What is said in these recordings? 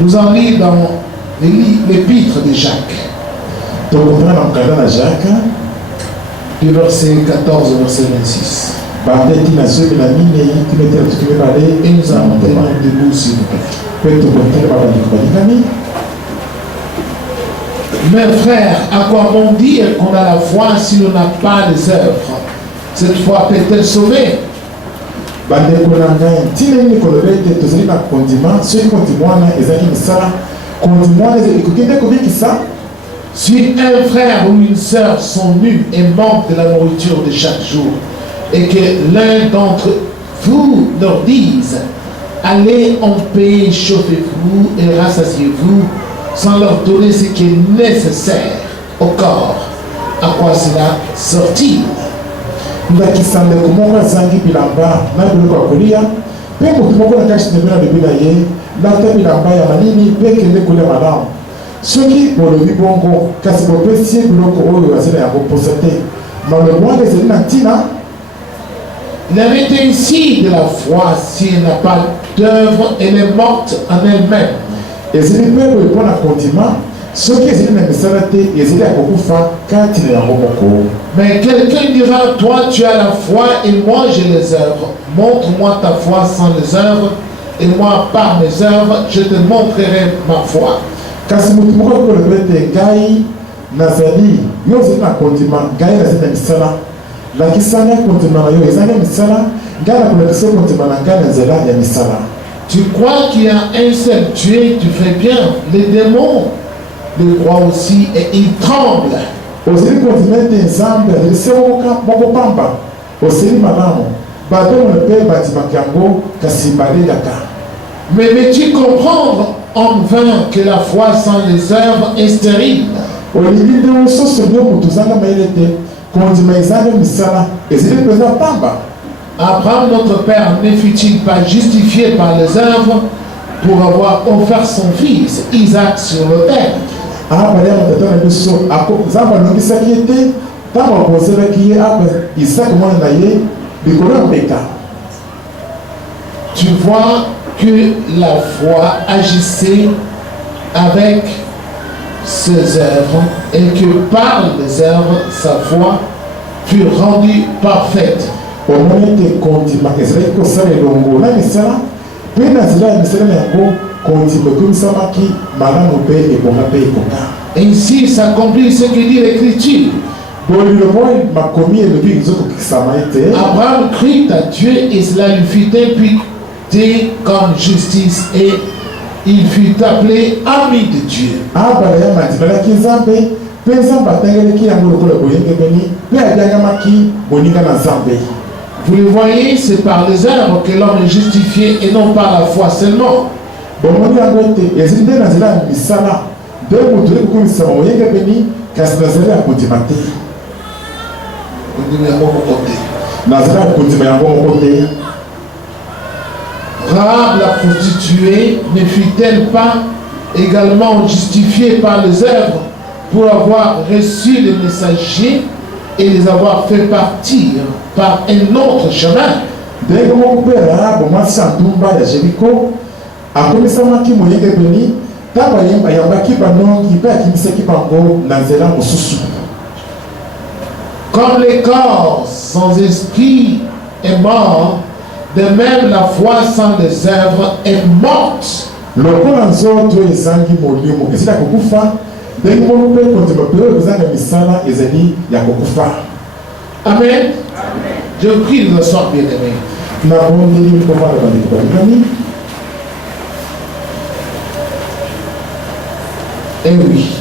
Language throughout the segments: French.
Nous en lisons dans l'épître de Jacques. Donc on prend dans Jacques. Du verset 14 au verset 26. Et nous allons tenir debout s'il vous plaît. Mes frères, à quoi bon dire qu'on a la foi si l'on n'a pas les œuvres? Cette foi peut-elle sauver? Si un frère ou une sœur sont nus et manquent de la nourriture de chaque jour, et que l'un d'entre vous leur dise, allez en paix, chauffez-vous et rassasiez-vous, sans leur donner ce qui est nécessaire au corps, à quoi cela sort-il? Il en est ainsi de la foi, si elle n'a pas d'œuvre, elle est morte en elle-même. Mais quelqu'un dira, toi tu as la foi et moi j'ai les œuvres. Montre-moi ta foi sans les œuvres, et moi par mes œuvres je te montrerai ma foi. Tu crois qu'il y a un seul Dieu, tu fais bien. Les démons le croient aussi et ils tremblent. Mais veux-tu comprendre en vain que la foi sans les œuvres est stérile? Abraham, notre père, ne fut-il pas justifié par les œuvres pour avoir offert son fils Isaac sur l'autel? Tu vois que la foi agissait avec ses œuvres et que par les œuvres, sa foi fut rendue parfaite. Ainsi s'accomplit ce que dit l'Écriture. Abraham crut à Dieu et cela lui fut imputé comme justice et il fut appelé ami de Dieu. Vous le voyez, c'est par les œuvres que l'homme est justifié et non par la foi seulement. Rahab la prostituée ne fut-elle pas également justifiée par les œuvres pour avoir reçu les messagers et les avoir fait partir par un autre chemin? Comme le corps sans esprit est mort, de même la foi sans les œuvres est morte. Amen. Je prie de le soir, bien-aimé. Et oui.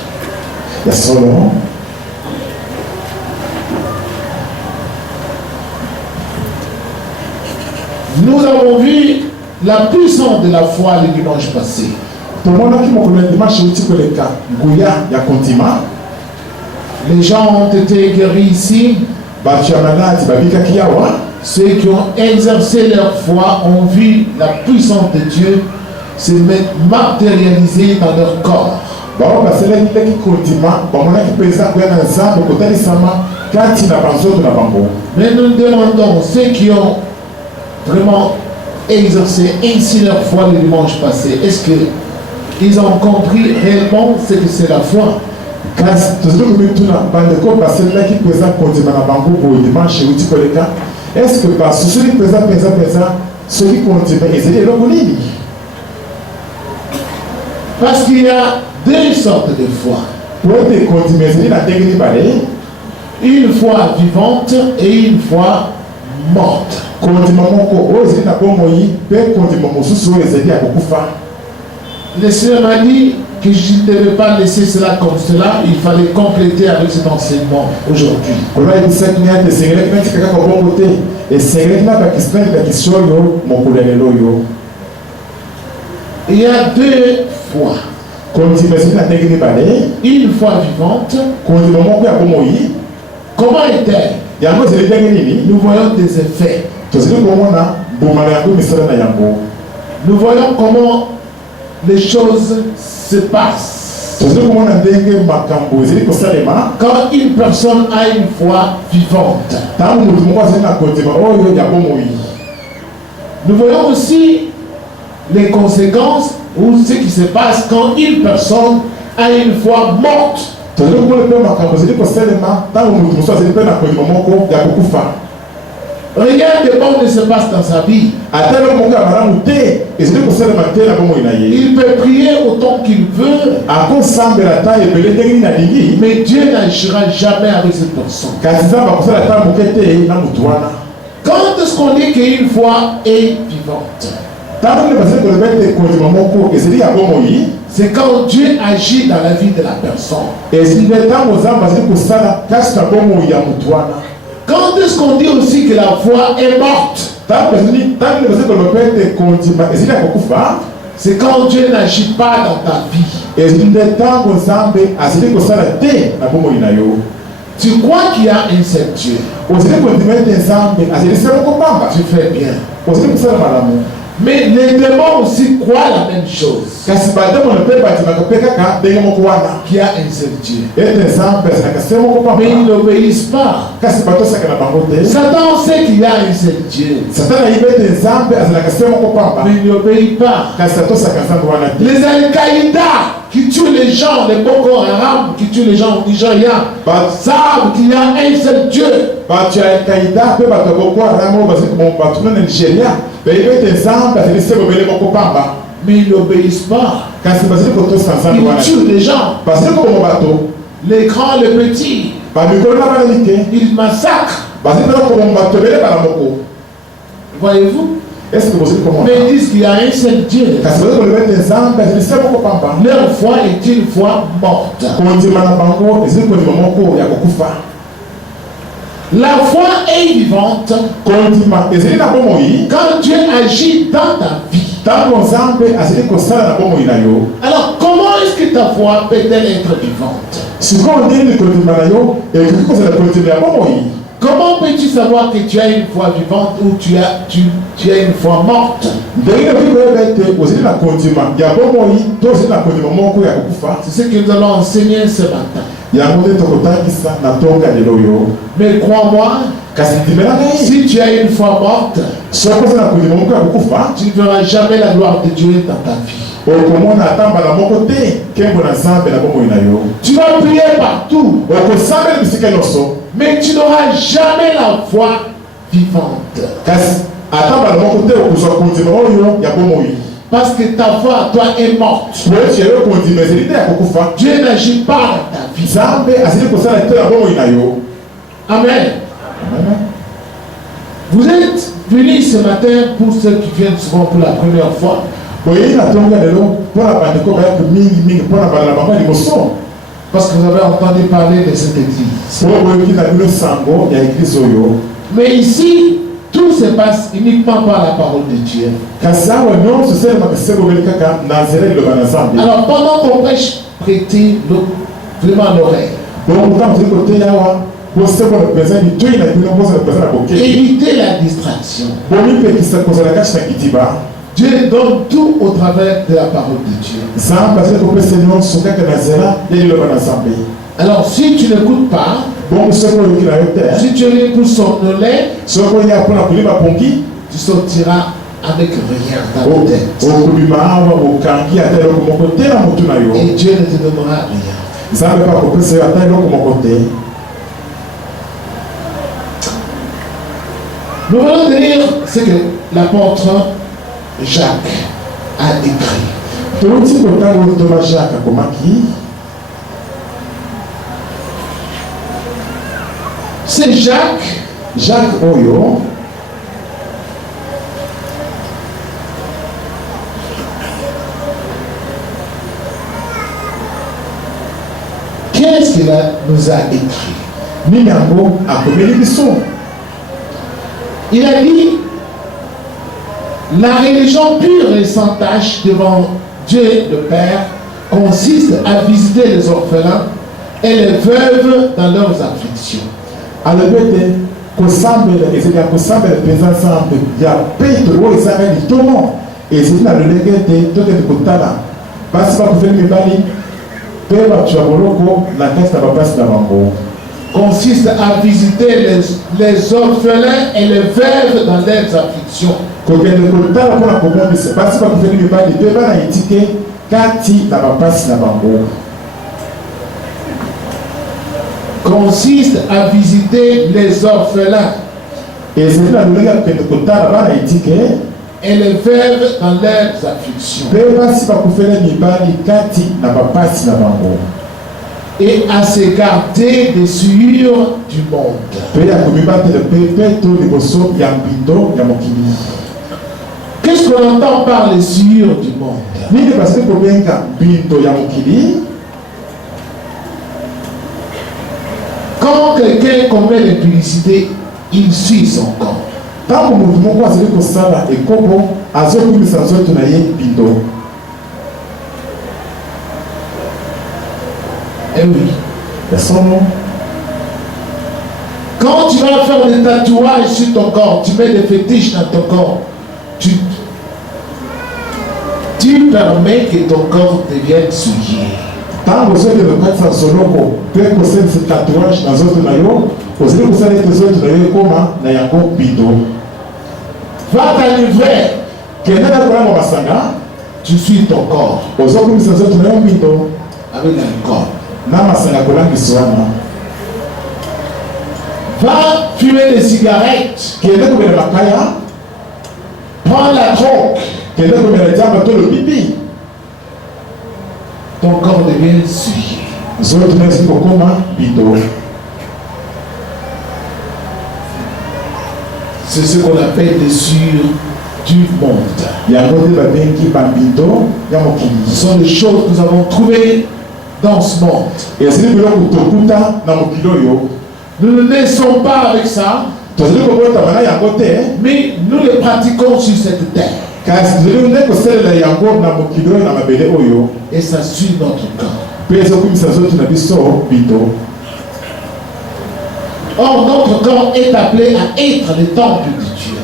Nous avons vu la puissance de la foi le dimanche passé. Les gens ont été guéris ici. Ceux qui ont exercé leur foi ont vu la puissance de Dieu se matérialiser dans leur corps. Mais nous demandons, ceux qui ont vraiment exercé ainsi leur foi le dimanche passé, est-ce que ils ont compris réellement ce que c'est la foi. Kasi tozali komituna bandeko baselelaki mpenza kondima na bango boye dimanche euti koleka est-ce que basosoli mpenza soki kondima ezali eloko nini? Parce qu'il y a deux sortes de foi. Po ete kondima ezali na ndenge mibale, Une foi vivante et une foi morte. kondima moko oyo ezali na bomoi mpe kondima mosusu oyo ezali ya kokufa. Le Seigneur m'a dit que je ne devais pas laisser cela comme cela, il fallait compléter avec cet enseignement aujourd'hui. Kola ebisaki nini ete esengelaki natika kaka bongo te, esengelaki nabakisi nabakisi oyo mokolo ya lelo oyo. Il y a deux fois. Kondima ezali na ndenge mibale, Une foi vivante. kondima moko ya bomoi Comment est-elle? yango ezali ndenge nini? Nous voyons des effets. tozali komona mbuma na yango misala na yango. Nous voyons comment les choses se passent. tozali komona ndenge makambo ezali kosalema Quand une personne a une foi vivante. ntango motu moko azali na kondima oyo ya bomoi. Nous voyons aussi les conséquences ou ce qui se passe quand une personne a une foi morte. tozali komona mpe makambo ezali kosalema ntango motu mosusu azali mpe na kondima moko ya kokufa. Rien de bon ne se passe dans sa vie. ata eloko moko ya malamu te ezali kosalema te na bomoi na ye. Il peut prier autant qu'il veut, akosambela ata ebele ndenge nini alingi, mais Dieu n'agira jamais avec cette personne. kasi nzambe akosala ata moke te na motu wana. Quand est-ce qu'on dit qu'une foi est vivante? ntango nini bazali koloba ete kondima moko ezali ya bomoi, C'est quand Dieu agit dans la vie de la personne. ezali nde ntango nzambe azali kosala kasi na bomoi ya motu wana. Quand est-ce qu'on dit aussi que la foi est morte? ntango nini bazali koloba ete kondima ezali ya kokufa, C'est quand Dieu n'agit pas dans ta vie. ezali nde ntango nzambe azali kosala te na bomoi na yo. Tu crois qu'il y a un seul Dieu. ozali kondima ete nzambe azali se moko pamba, Tu fais bien. ozali kosala malamu. Mais les démons aussi croient la même chose. kasi bademono mpe bandimaka mpe kaka ndenge moko wana Qu'il y a un seul Dieu. ete nzambe azalaka se moko pamba, Mais ils n'obéissent pas. kasi batosaka na bango te. Satan sait qu'il y a un seul Dieu. satana ayibi ete nzambe azalaka se moko pamba, Mais il n'obéit pas. kasi atosaka nzambe wana te. Les Al-Qaïda qui tuent les gens, les Boko Haram qui tuent les gens au Nigeria, savent qu'il y a un seul Dieu. bato ya alkaida mpe bato ya boko haram oyo bazali batuna na nigeria bayibi ete nzambe azali se bobele moko pamba, Mais ils n'obéissent pas. kasi bazali kotosa nzambe Ils wana te. tuent les gens, bazali koboma bato les grands, les petits. bamikolo na bana mike, Ils massacrent. bazali mpena koboma bato ebele bana moko. Voyez-vous? Est-ce que bozali komona? Mais ils disent qu'il y a un seul Dieu. kasi bazali koloba ete nzambe azali se moko pamba. Leur foi est une foi morte. kondima na bango ezali kondima moko ya kokufa. La foi est vivante kondima ezali na bomoi quand Dieu agit dans ta vie. ntango nzambe azali kosala na bomoi na yo. Alors, comment est-ce que ta foi peut-elle être vivante? sikoyo ndenge kondima na yo ekoki kozala kondima ya bomoi. Comment peux-tu savoir que tu as une foi vivante ou tu as une foi morte? ndenge ekoki koyeba ete ozali na kondima ya bomoi to ozali na kondima moko ya kokufa. C'est ce que nous allons enseigner ce matin. yango nde tokotangisa na tonga lelo oyo. Mais crois-moi, kasi ndimela ngai si tu as une foi morte, soki ozali na kondima moko ya kokufa, tu ne verras jamais la gloire de Dieu dans ta vie. okomona ata mbala moko te nkembo na nzambe na bomoi na yo. Tu vas prier partout, okosambela bisika nyonso, mais tu n'auras jamais la foi vivante. kasi ata mbala moko te okozwa kondima oyo ya bomoi. Parce que ta foi à toi est morte. po eti yayo kondima ezali te ya kokufa. Dieu n'agit pas dans ta vie. nzambe azali kosala te na bomoi na yo. Amen. Vous êtes venus ce matin pour ceux qui viennent souvent pour la première fois. boyei na tonga lelo mpo na bandeko bayaki mingi mpo na bana na bango ya liboso, Parce que vous avez entendu parler de cette église. po boyoki na bino sango ya eglize oyo. Mais ici, tout se passe uniquement par la parole de Dieu. kasi awa nyonso esalemaka se bobeli kaka na nzela liloba na nzambe. Alors pendant qu'on prêche, prêtez vraiment l'oreille. donc ntango toli koteya awa bosepona mpenza litoi na bino bozala mpenza na boke, Évitez la distraction. bomipekisa kozala kati na kitiba. Dieu donne tout au travers de la parole de Dieu. nzambe azali kopesa nyonso kaka na nzela ya liloba na nzambe. Alors si tu n'écoutes pas, bongo soki oyoki na yo te, si tu écoutes son oreille, soki oya mpona kolimba pongi, tu sortiras avec rien dans la tête. Et Dieu ne te donnera rien. Nous allons lire ce que l'apôtre Jacques a écrit. C'est Jacques Oyo. Qu'est-ce qu'il nous a écrit? Il a dit, la religion pure et sans tache devant Dieu le Père consiste à visiter les orphelins et les veuves dans leurs afflictions. Consiste à visiter les orphelins et les veuves dans leurs afflictions. Consiste à visiter les orphelins et les veuves dans leurs afflictions. Et à se garder des souillures du monde. Qu'est-ce qu'on entend par les souillures du monde? Quand quelqu'un commet l'impudicité, il suit son corps. Eh oui. Quand tu vas faire des tatouages sur ton corps, tu mets des fétiches dans ton corps, tu permets que ton corps devienne souillé. Va t'enivrer. Tu suis ton corps avec l'alcool. Va fumer des cigarettes. Prends la drogue. Ton corps devient souillé. C'est ce qu'on appelle les souillures du monde. Ce sont les choses que nous avons trouvées dans ce monde. Nous ne naissons pas avec ça, mais nous les pratiquons sur cette terre. Et ça suit notre corps. Or, notre corps est appelé à être le temple de Dieu.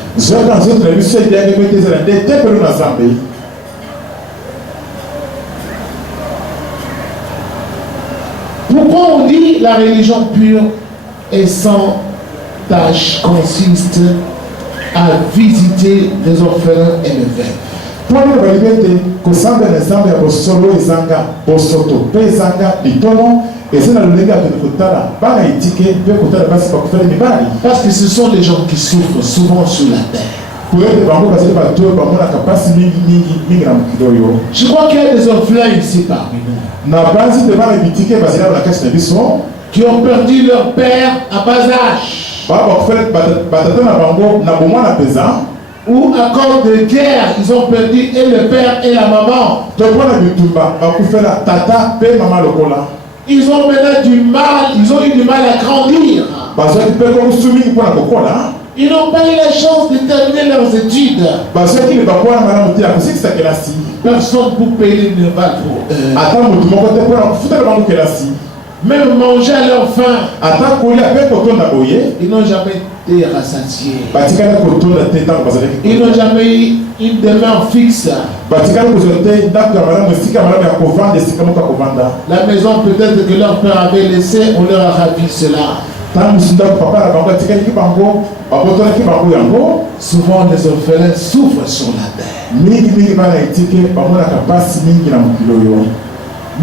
Pourquoi on dit la religion pure et sans tâche consiste à visiter les orphelins et les veuves? Parce que ce sont les gens qui souffrent souvent sur la terre. Je crois qu'il y a des orphelins ici parmi nous qui ont perdu leur père à bas âge, ou à cause de guerre ils ont perdu et le père et la maman. Ils ont maintenant du mal, ils ont eu du mal à grandir. Ils n'ont pas eu la chance de terminer leurs études. Personne pour payer les nevals pour eux. Même manger à leur faim. Ils n'ont jamais été rassasiés. Ils n'ont jamais eu une demeure fixe. La maison peut-être que leur père avait laissée, on leur a ravi cela. Souvent les orphelins souffrent sur la terre.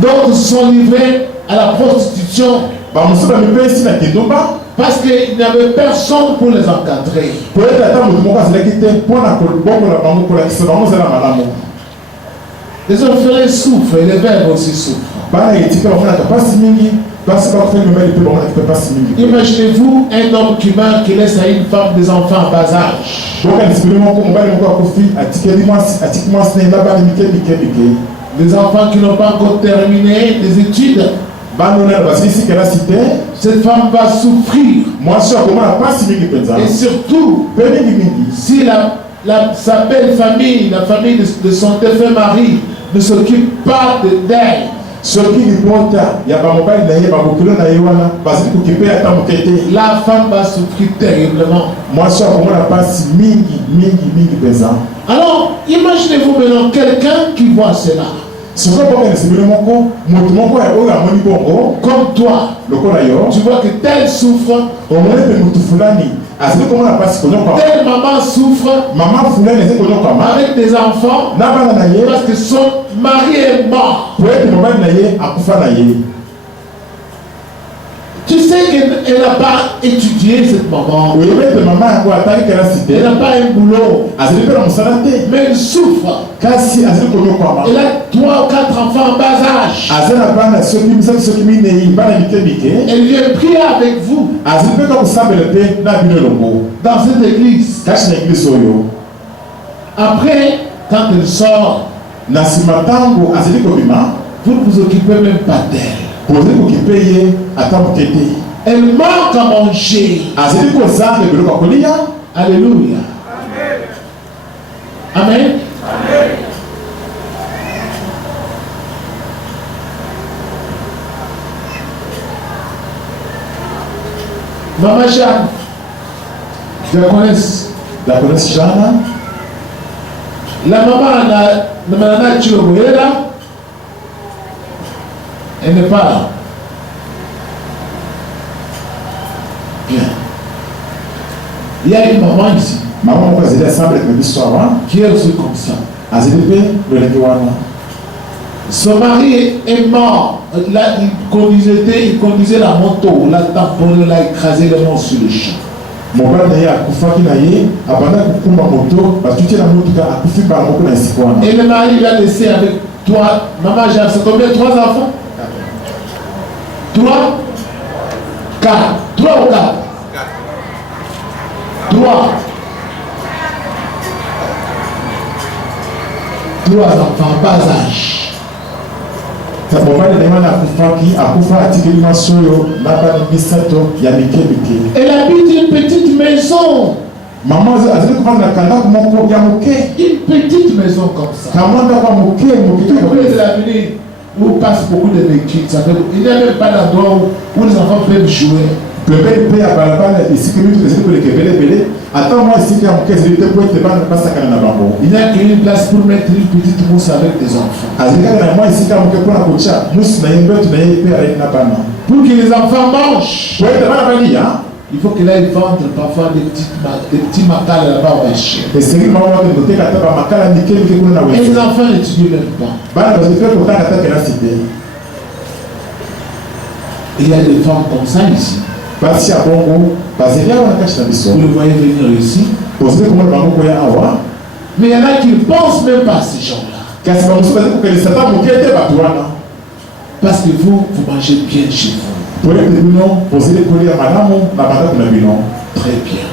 D'autres sont livrés à la prostitution parce qu'il n'y avait personne pour les encadrer. Les orphelins souffrent et les veuves aussi souffrent. Imaginez-vous un homme qui meurt, qui laisse à une femme des enfants en bas âge. Des enfants qui n'ont pas encore terminé des études. Cette femme va souffrir. Et surtout, si sa belle famille, la famille de son défunt mari, ne s'occupe pas d'elle, la femme va souffrir terriblement. Alors, imaginez-vous maintenant quelqu'un qui voit cela. Comme toi, tu vois que tel souffre, telle maman souffre avec des enfants parce que son mari est mort. Tu sais qu'elle n'a pas étudié cette maman. Elle n'a pas un boulot. Mais elle souffre. Elle a 3 ou 4 enfants en bas âge. Elle vient prier avec vous dans cette église. Après, quand elle sort, vous ne vous occupez même pas d'elle. Elle manque à manger. Alléluia. Amen. Maman Jeanne, je la connais. Jeanne. La maman de Madame Chilobo, elle est là. Elle n'est pas là. Bien. Il y a une maman ici. Qui est aussi comme ça. Son mari est mort. Là, il conduisait la moto. La tamponne, il a écrasé le monde sur le champ. Et le mari l'a laissé avec toi. Maman, j'ai combien? 3 enfants? 3? 4. 3 ou 4? 3. 3 enfants, bas âge. Elle habite une petite maison. Une petite maison comme ça. Où passe beaucoup de véhicules. Il n'y a même pas d'endroit où les enfants peuvent jouer. Il y a qu'une place pour mettre une petite mousse avec des enfants. Pour que les enfants mangent, il faut qu'il aille vendre parfois des petits macales là-bas au marché. Et les enfants n'étudient même pas. Il y a des femmes comme ça ici. Vous le voyez venir ici. Mais il y en a qui ne pensent même pas à ces gens-là. Parce que vous mangez bien chez vous. Très bien.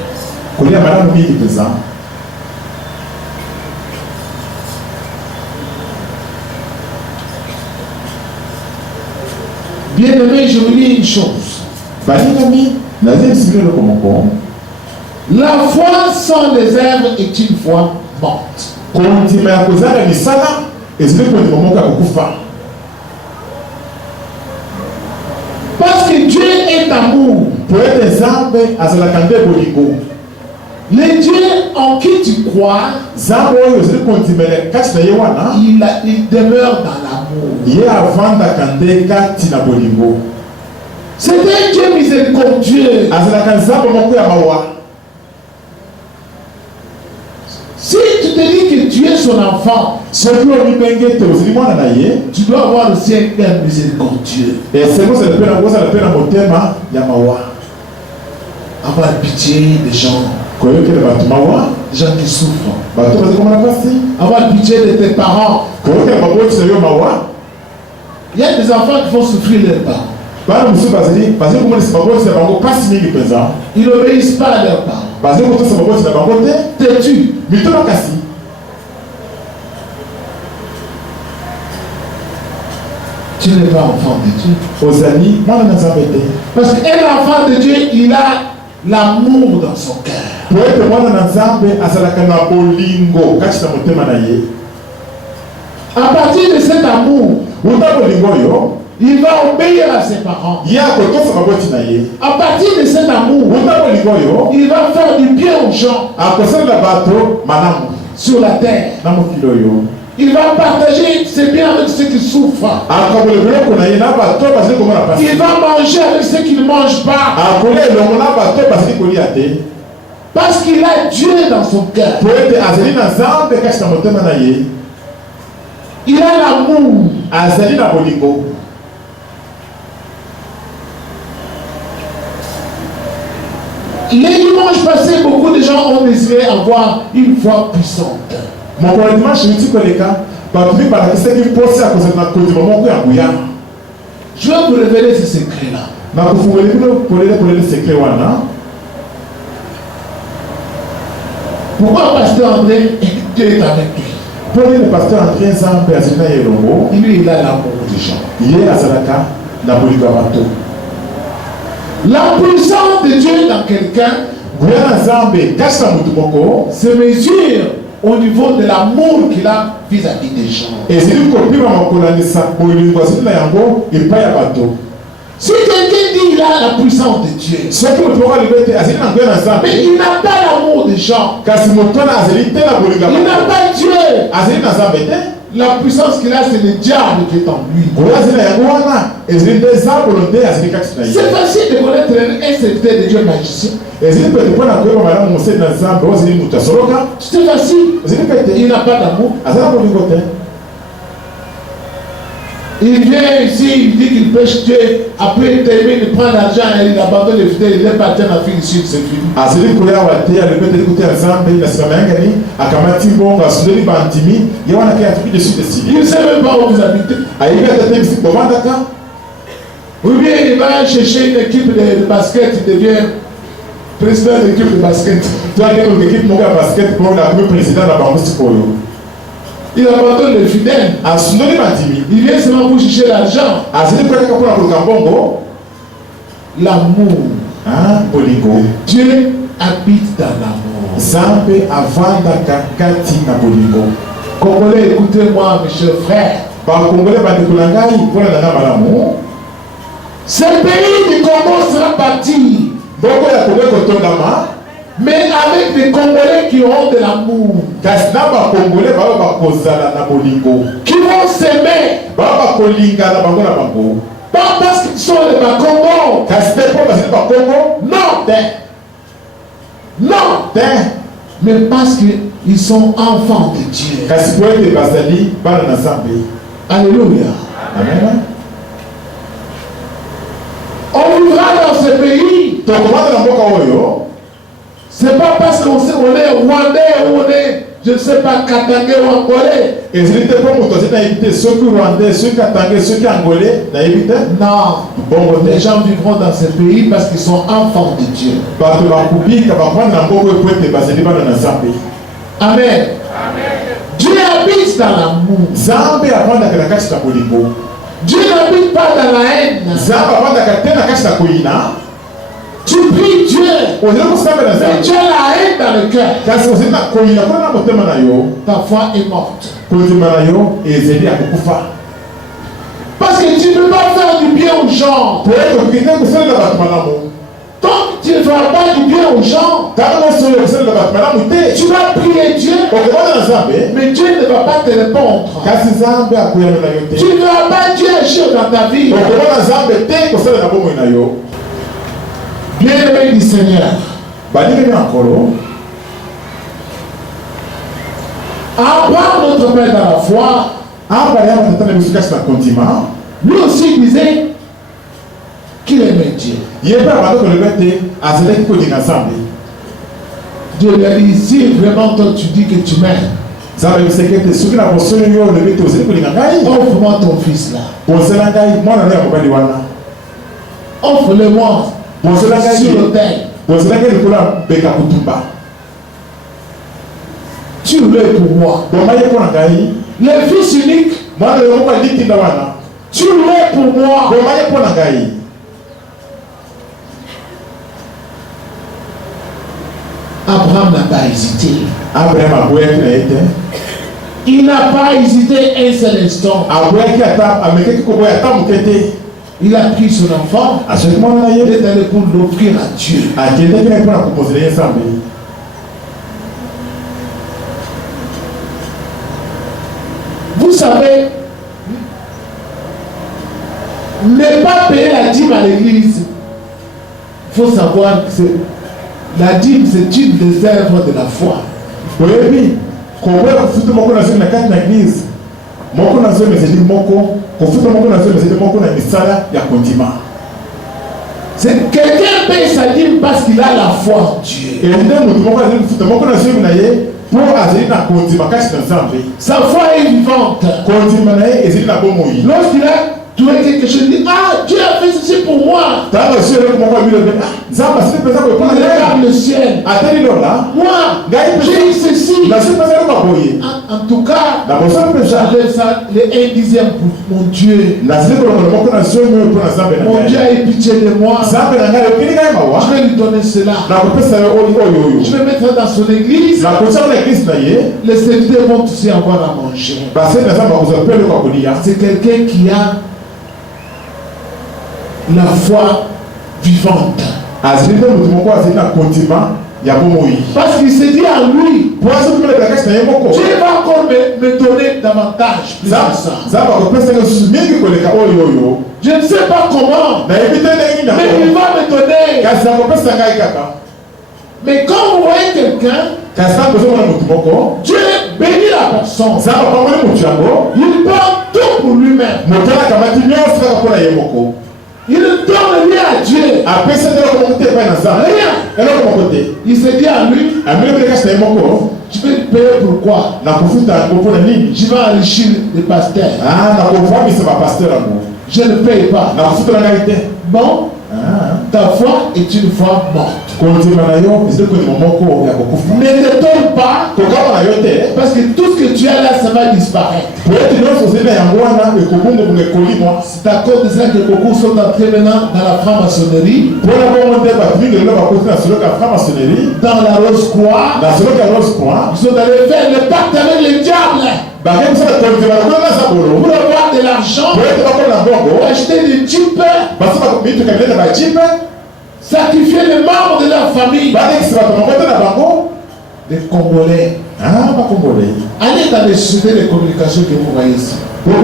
Bien aimé, je vous dis une chose. La foi sans les œuvres est une foi morte. Parce que Dieu est amour. Le Dieu en qui tu crois, il demeure dans l'amour. C'est un Dieu miséricordieux. Si tu te dis que tu es son enfant, tu dois avoir aussi un cœur miséricordieux. Avoir pitié des gens. Des gens qui souffrent. Avoir pitié de tes parents. Il y a des enfants qui font souffrir leurs parents. Ils n'obéissent pas à leurs parents. T'es-tu? Tu n'es pas enfant de Dieu. Parce qu'un enfant de Dieu, il a l'amour dans son cœur. À partir de cet amour, il va obéir à ses parents. À partir de cet amour, il va faire du bien aux gens sur la terre. Il va partager ses biens avec ceux qui souffrent. Il va manger avec ceux qui ne mangent pas. Parce qu'il a Dieu dans son cœur. Il a l'amour. Les dimanches passés, beaucoup de gens ont désiré avoir une foi puissante. Je vais vous révéler ce secret-là. Pourquoi pasteur André, Dieu est avec lui? Lui, il a l'amour des gens. La puissance de Dieu dans quelqu'un se mesure au niveau de l'amour qu'il a vis-à-vis des gens. Si quelqu'un dit qu'il a la puissance de Dieu, mais il n'a pas l'amour des gens, il n'a pas Dieu, la puissance qu'il a, c'est le diable qui est en lui. C'est facile de connaître un secret de Dieu magicien. C'est facile. Il n'a pas d'amour. Il vient ici, il dit qu'il pêche Dieu. Après il termine, il prend l'argent et il abandonne le fidèle. Il est parti à la fille ici, c'est fini. Il ne sait même pas où vous habitez. Ou bien il va chercher une équipe de basket, il devient président de l'équipe de basket. Il abandonne le fidèle. Il vient seulement pour chercher l'argent. L'amour. Dieu habite dans l'amour. Congolais, écoutez-moi, mes chers frères. Ce pays du Congo sera parti. Mais avec des Congolais qui auront de l'amour. Qui vont s'aimer. Pas parce qu'ils sont les Bakongo. Non. Non. Mais parce qu'ils sont enfants de Dieu. Alléluia. Amen. On vivra dans ce pays. C'est pas parce qu'on est Rwandais ou on est, je ne sais pas, Katangais ou Angolais. Non. Les gens vivront dans ce pays parce qu'ils sont enfants de Dieu. Amen. Dieu habite dans l'amour. Dieu n'habite pas dans la haine. Tu pries Dieu, mais Dieu a la haine dans le cœur. Ta foi est morte. Parce que tu ne peux pas faire du bien aux gens. Tant que tu ne feras pas du bien aux gens, tu vas prier Dieu, mais Dieu ne va pas te répondre. Tu ne verras pas Dieu agir dans ta vie. Bien-aimé du Seigneur, Abraham, notre père dans la foi, lui aussi disait qu'il aimait Dieu. Dieu lui a dit, si vraiment toi tu dis que tu m'aimes, offre-moi ton fils là. Offre-le-moi sur l'autel. Tue-le pour moi. Le fils unique, tue-le pour moi. Abraham n'a pas hésité. Il n'a pas hésité un seul instant. Il a pris son enfant. Il est allé pour l'offrir à Dieu. Vous savez, ne pas payer la dîme à l'église. Il faut savoir que la dîme, c'est une des œuvres de la foi. C'est quelqu'un paye sa dîme parce qu'il a la foi en Dieu. Sa foi est vivante. Lorsqu'il a trouvé quelque chose, il dit, ah, Dieu a fait ceci pour moi. Il regarde le ciel. Moi, j'ai eu ceci. En tout cas, j'enlève ça, les 1/10 pour mon Dieu. Mon Dieu a eu pitié de moi. Je vais lui donner cela. Je vais mettre dans son église. Les serviteurs vont aussi avoir à manger. C'est quelqu'un qui a la foi vivante. Parce qu'il s'est dit à lui, Dieu va encore me donner davantage. Je ne sais pas comment, mais il va me donner. Mais quand vous voyez quelqu'un, Dieu bénit la personne. Il prend tout pour lui-même. Il donne rien à Dieu. Rien. Il s'est dit à lui, je vais te payer pourquoi? Je vais enrichir les pasteurs. Je ne paye pas. Bon, ta foi est une foi morte. Ne t'étonne pas, parce que tout ce que tu as là, ça va disparaître. C'est à cause de ça que beaucoup sont entrés maintenant dans la franc-maçonnerie, dans la Rose-Croix. Ils sont allés faire le pacte avec le diable pour avoir de l'argent, pour acheter des jeeps, sacrifier les membres de leur famille. Les Congolais. Allez dans les sociétés de communication que vous voyez ici. Pour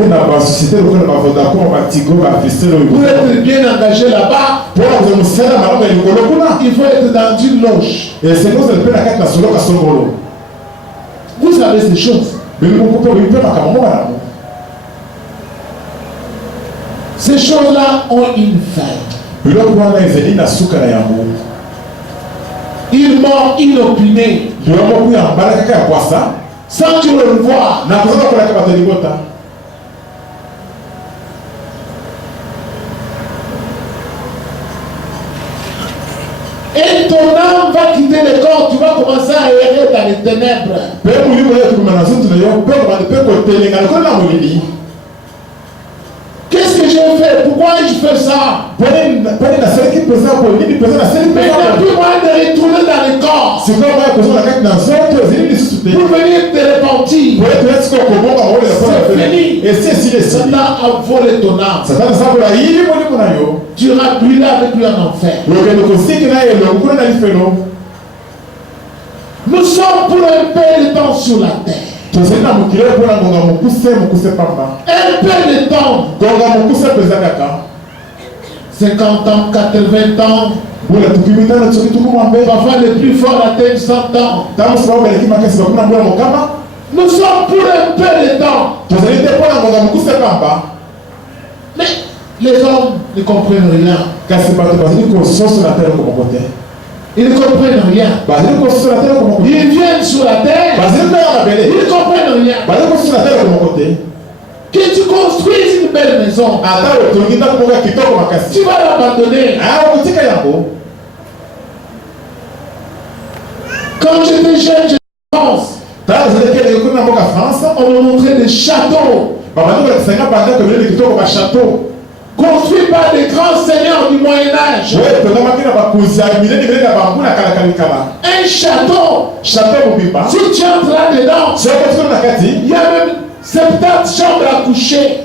être bien engagé là-bas, il faut être dans une loge. Vous savez ces choses. Ces choses-là ont une fin. Il mort inopiné. Sans tu le voir. Et ton âme va quitter le corps, tu vas commencer à errer dans les ténèbres. Qu'est-ce que j'ai fait? Pourquoi je fais ça? Mais il n'y a plus moyen de retourner dans le corps pour venir te repentir. C'est fini. Satan a volé ton âme. Tu iras brûler avec lui en enfer. Nous sommes pour un peu de temps sur la terre. Un peu de temps. 50 ans, 80 ans. Parfois les plus forts atteignent 100 ans. Nous sommes pour un peu de temps. Mais les hommes ne comprennent rien. Ils ne comprennent rien. Ils viennent sur la terre. Ils ne comprennent rien. Que tu construises une belle maison, tu vas l'abandonner. Quand j'étais jeune, j'étais en France. On me montrait des châteaux construits par des grands seigneurs du Moyen-Âge. Un château. Si tu entres là-dedans, il y a même 70 chambres à coucher.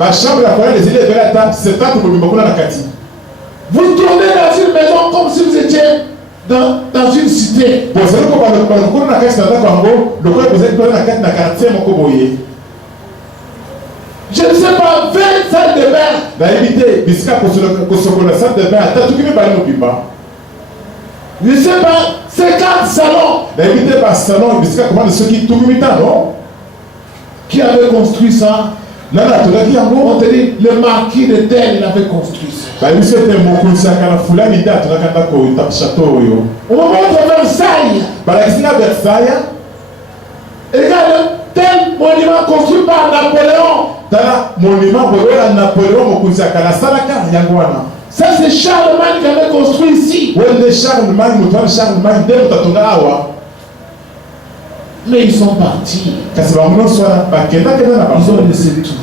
Vous tournez dans une maison comme si vous étiez dans une cité. Je ne sais pas, 20 salles de bain. Je ne sais pas, 50 salons. Qui avait construit ça? On te dit, le marquis de tel, il avait construit ça. On me montre Versailles. Et regarde, tel monument construit par Napoléon. Ça c'est Charlemagne qui avait construit ici. Mais ils sont partis. Ils ont laissé tout.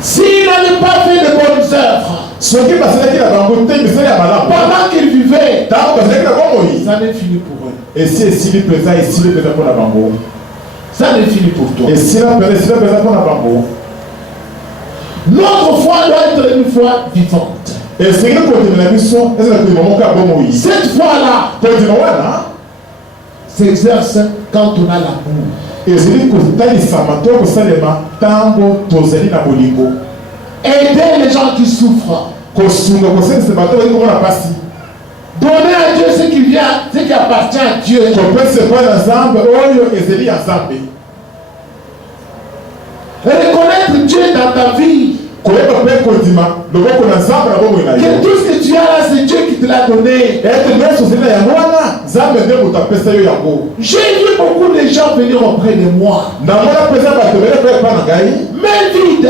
S'ils n'avaient pas fait de bonnes œuvres, pendant qu'ils vivaient, ça n'est fini pour eux. Ça n'est fini pour toi. Notre foi doit être une foi vivante. Cette foi-là s'exerce quand on a l'amour. Aider les gens qui souffrent. Donner à Dieu ce qui vient, ce qui appartient à Dieu. Reconnaître Dieu dans ta vie. Que tout ce que tu as là, c'est Dieu qui te l'a donné. J'ai vu beaucoup de gens venir auprès de moi. Mais vide.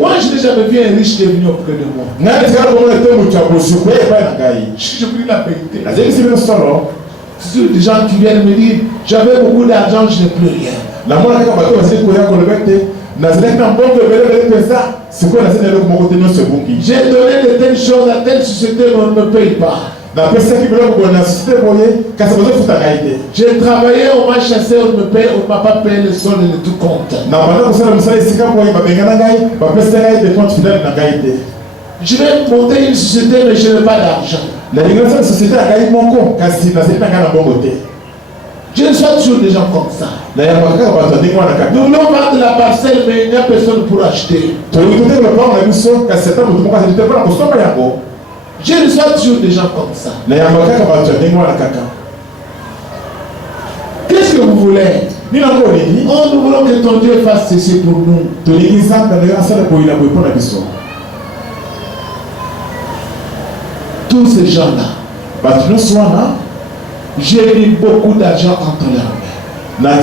Moi, je n'ai jamais vu un riche qui est venu auprès de moi. Je prie la vérité. C'est des gens qui viennent me dire, j'avais beaucoup d'argent, je n'ai plus rien. J'ai donné de telles choses à telle société, mais on ne me paye pas. J'ai travaillé, on m'a chassé, on ne m'a pas payé le sol et le tout compte. Je vais monter une société, mais je n'ai pas d'argent. Je ne suis toujours des gens comme ça. Nous voulons vendre la parcelle, mais il n'y a personne pour acheter. Je ne suis toujours des gens comme ça. Qu'est-ce que vous voulez? Oh, nous voulons que ton Dieu fasse ceci pour nous. Tous ces gens-là, j'ai mis beaucoup d'argent entre leurs mains.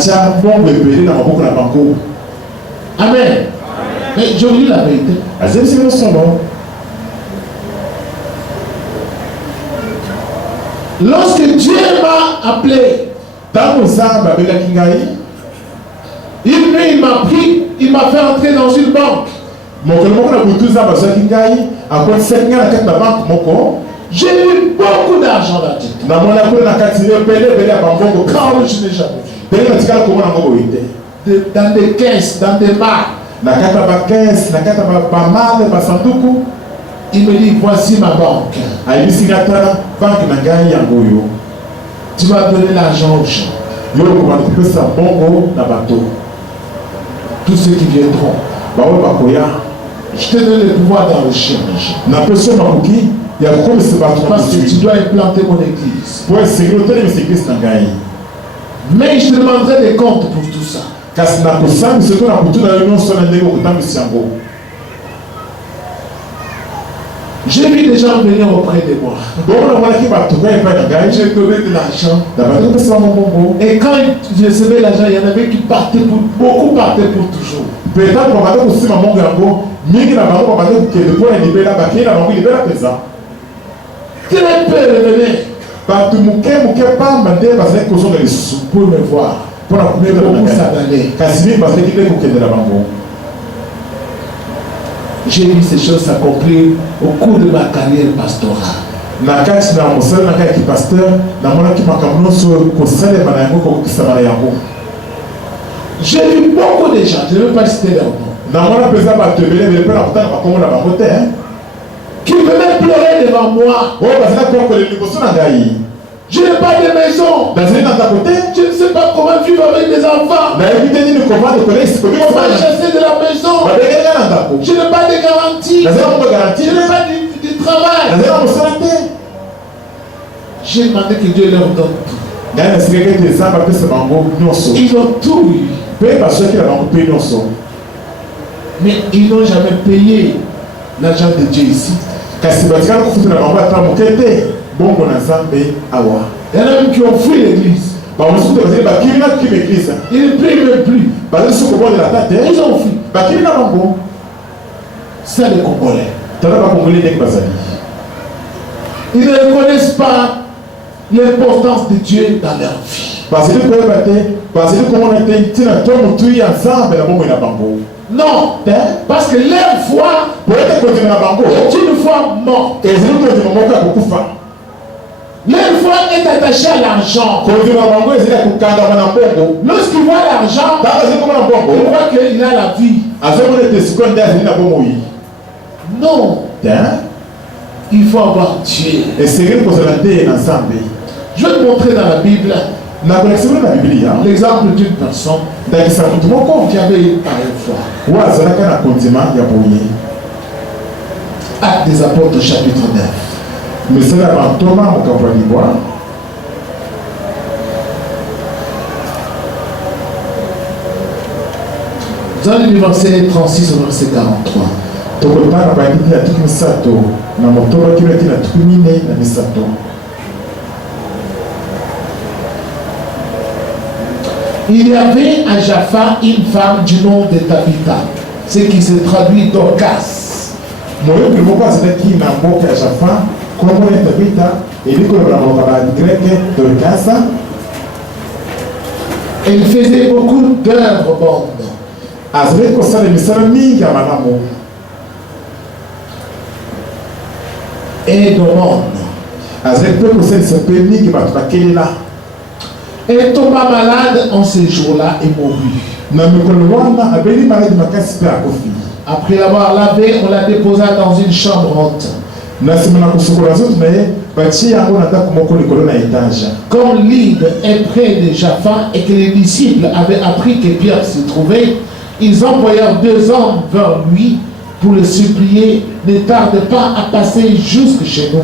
Amen. Mais je vous dis la vérité. Lorsque Dieu m'a appelé, il m'a pris, il m'a fait entrer dans une banque. J'ai eu beaucoup d'argent là-dedans. Quand je n'ai jamais vu. Dans des caisses, dans des marques. Il me dit, voici ma banque. Tu vas donner l'argent aux gens. Tous ceux qui viendront. Je te donne le pouvoir d'enrichir les gens. Parce que tu dois implanter mon église. Mais je te demanderai des comptes pour tout ça. J'ai vu des gens venir auprès de moi. J'ai donné de l'argent. Et quand je recevais l'argent, il y en avait qui partaient pour beaucoup, partaient pour toujours. Très peu revenaient pour me voir. Mais beaucoup s'en allaient. J'ai vu ces choses s'accomplir au cours de ma carrière pastorale. J'ai vu beaucoup de gens, je ne veux pas citer leur nom, qui venaient pleurer devant moi. Je n'ai pas de maison. Je ne sais pas comment vivre avec des enfants. On m'a chassé de la maison. Je n'ai pas de garantie. Je n'ai pas de travail. J'ai demandé que Dieu leur donne tout. Ils ont tout eu. Mais ils n'ont jamais payé l'argent de Dieu ici. Il y en a même qui ont fui l'église. Ils ne prient même plus. Ils ont fui. C'est les Congolais. Ils ne reconnaissent pas l'importance de Dieu dans leur vie. Non, parce que leur foi est une foi morte. Leur foi est attachée à l'argent. Lorsqu'il voit l'argent, il voit qu'il a la vie. Non. Il faut avoir Dieu. Je vais te montrer dans la Bible l'exemple d'une personne qui avait une pareille foi. Actes des Apôtres, chapitre 9. Vous allez du verset 36 au verset 43. Il y avait à Jaffa une femme du nom de Tabitha, ce qui se traduit Dorcas. Elle faisait beaucoup d'œuvres bonnes. Et de monde. Elle tomba malade en ce jour-là et mourut. Après l'avoir lavée, on la déposa dans une chambre haute. Comme l'île est près de Jaffa et que les disciples avaient appris que Pierre s'y trouvait, ils envoyèrent 2 hommes vers lui pour le supplier, ne tarde pas à passer jusque chez nous.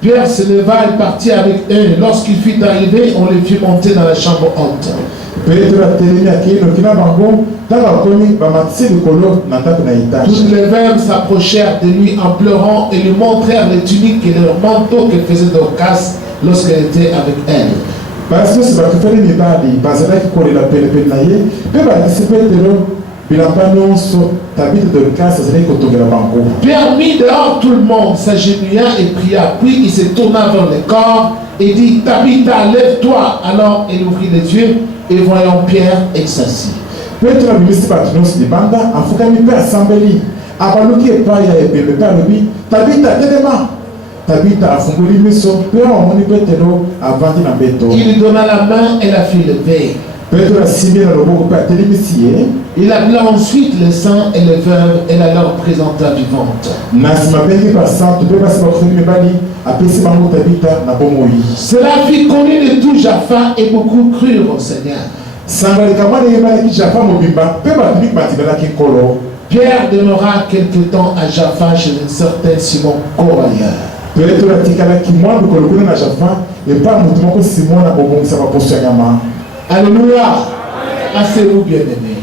Pierre se leva et partit avec eux. Lorsqu'il fut arrivé, on le fit monter dans la chambre haute. Tous les veuves s'approchèrent de lui en pleurant et lui montrèrent les tuniques et leurs manteaux que faisait Dorcas lorsqu'elle était avec elle. Pierre mit dehors tout le monde, s'agenouilla et pria, puis il se tourna vers le corps et dit, Tabitha, lève-toi. Alors elle ouvrit les yeux et voyant Pierre, elle s'assit. Petro abimisi bato nyonso libanda afukami mpe asambeli abaluki epai ya ebembe mpe alobi Tabita telema. Tabita afungoli miso mpe amoni Petro avandi na mbeto. Il lui donna la main et la fit lever. Petro asimbi na loboko mpe atelemisi ye. Il appela ensuite les saints et les veuves et la leur présenta vivante. Na nsima abengi basantu mpe basi bakufeli mibali apesi bango Tabita na bomoi. Cela fit connaître de tout Jaffa et beaucoup crurent au Seigneur. Pierre demeura quelque temps à Jaffa chez un certain Simon Corailleur. Alléluia. Asseyez-vous bien-aimés.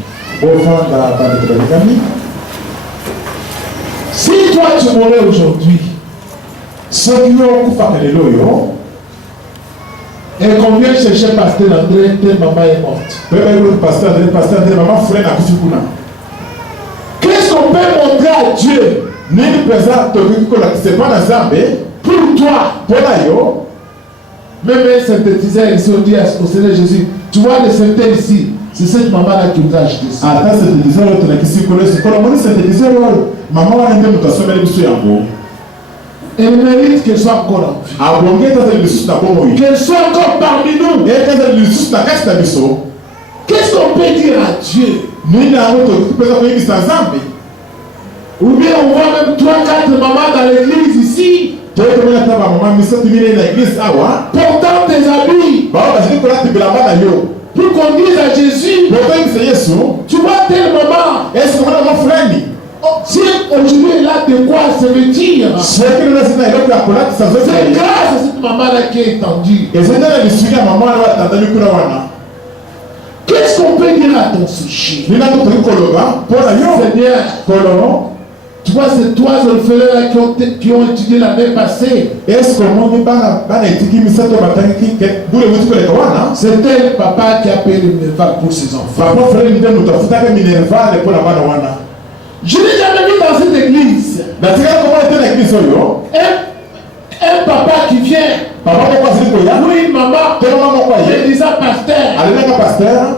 Si toi tu mourrais aujourd'hui, et qu'on vient chercher Pasteur André, tes maman est morte. Qu'est-ce qu'on peut montrer à Dieu pour toi? Même un synthétiseur ici, on dit au Seigneur Jésus, tu vois le synthèse ici, c'est cette maman-là qui nous a acheté ça. Elle mérite qu'elle soit encore en vie. Qu'elle soit encore parmi nous. Qu'est-ce qu'on peut dire à Dieu? Ou bien on voit même 3-4 mamans dans l'église ici. Portant des habits. Pour qu'on dise à Jésus, tu vois telle maman. Si aujourd'hui elle a de quoi se vêtir, c'est grâce à cette maman-là qui est étendue. Qu'est-ce qu'on peut dire à ton sujet? Seigneur, tu vois ces 3 orphelins qui ont étudié l'année passée. C'était le papa qui a payé le Minerval pour ses enfants. Je n'ai jamais vu dans cette église un papa qui vient, lui une maman, il disait pasteur,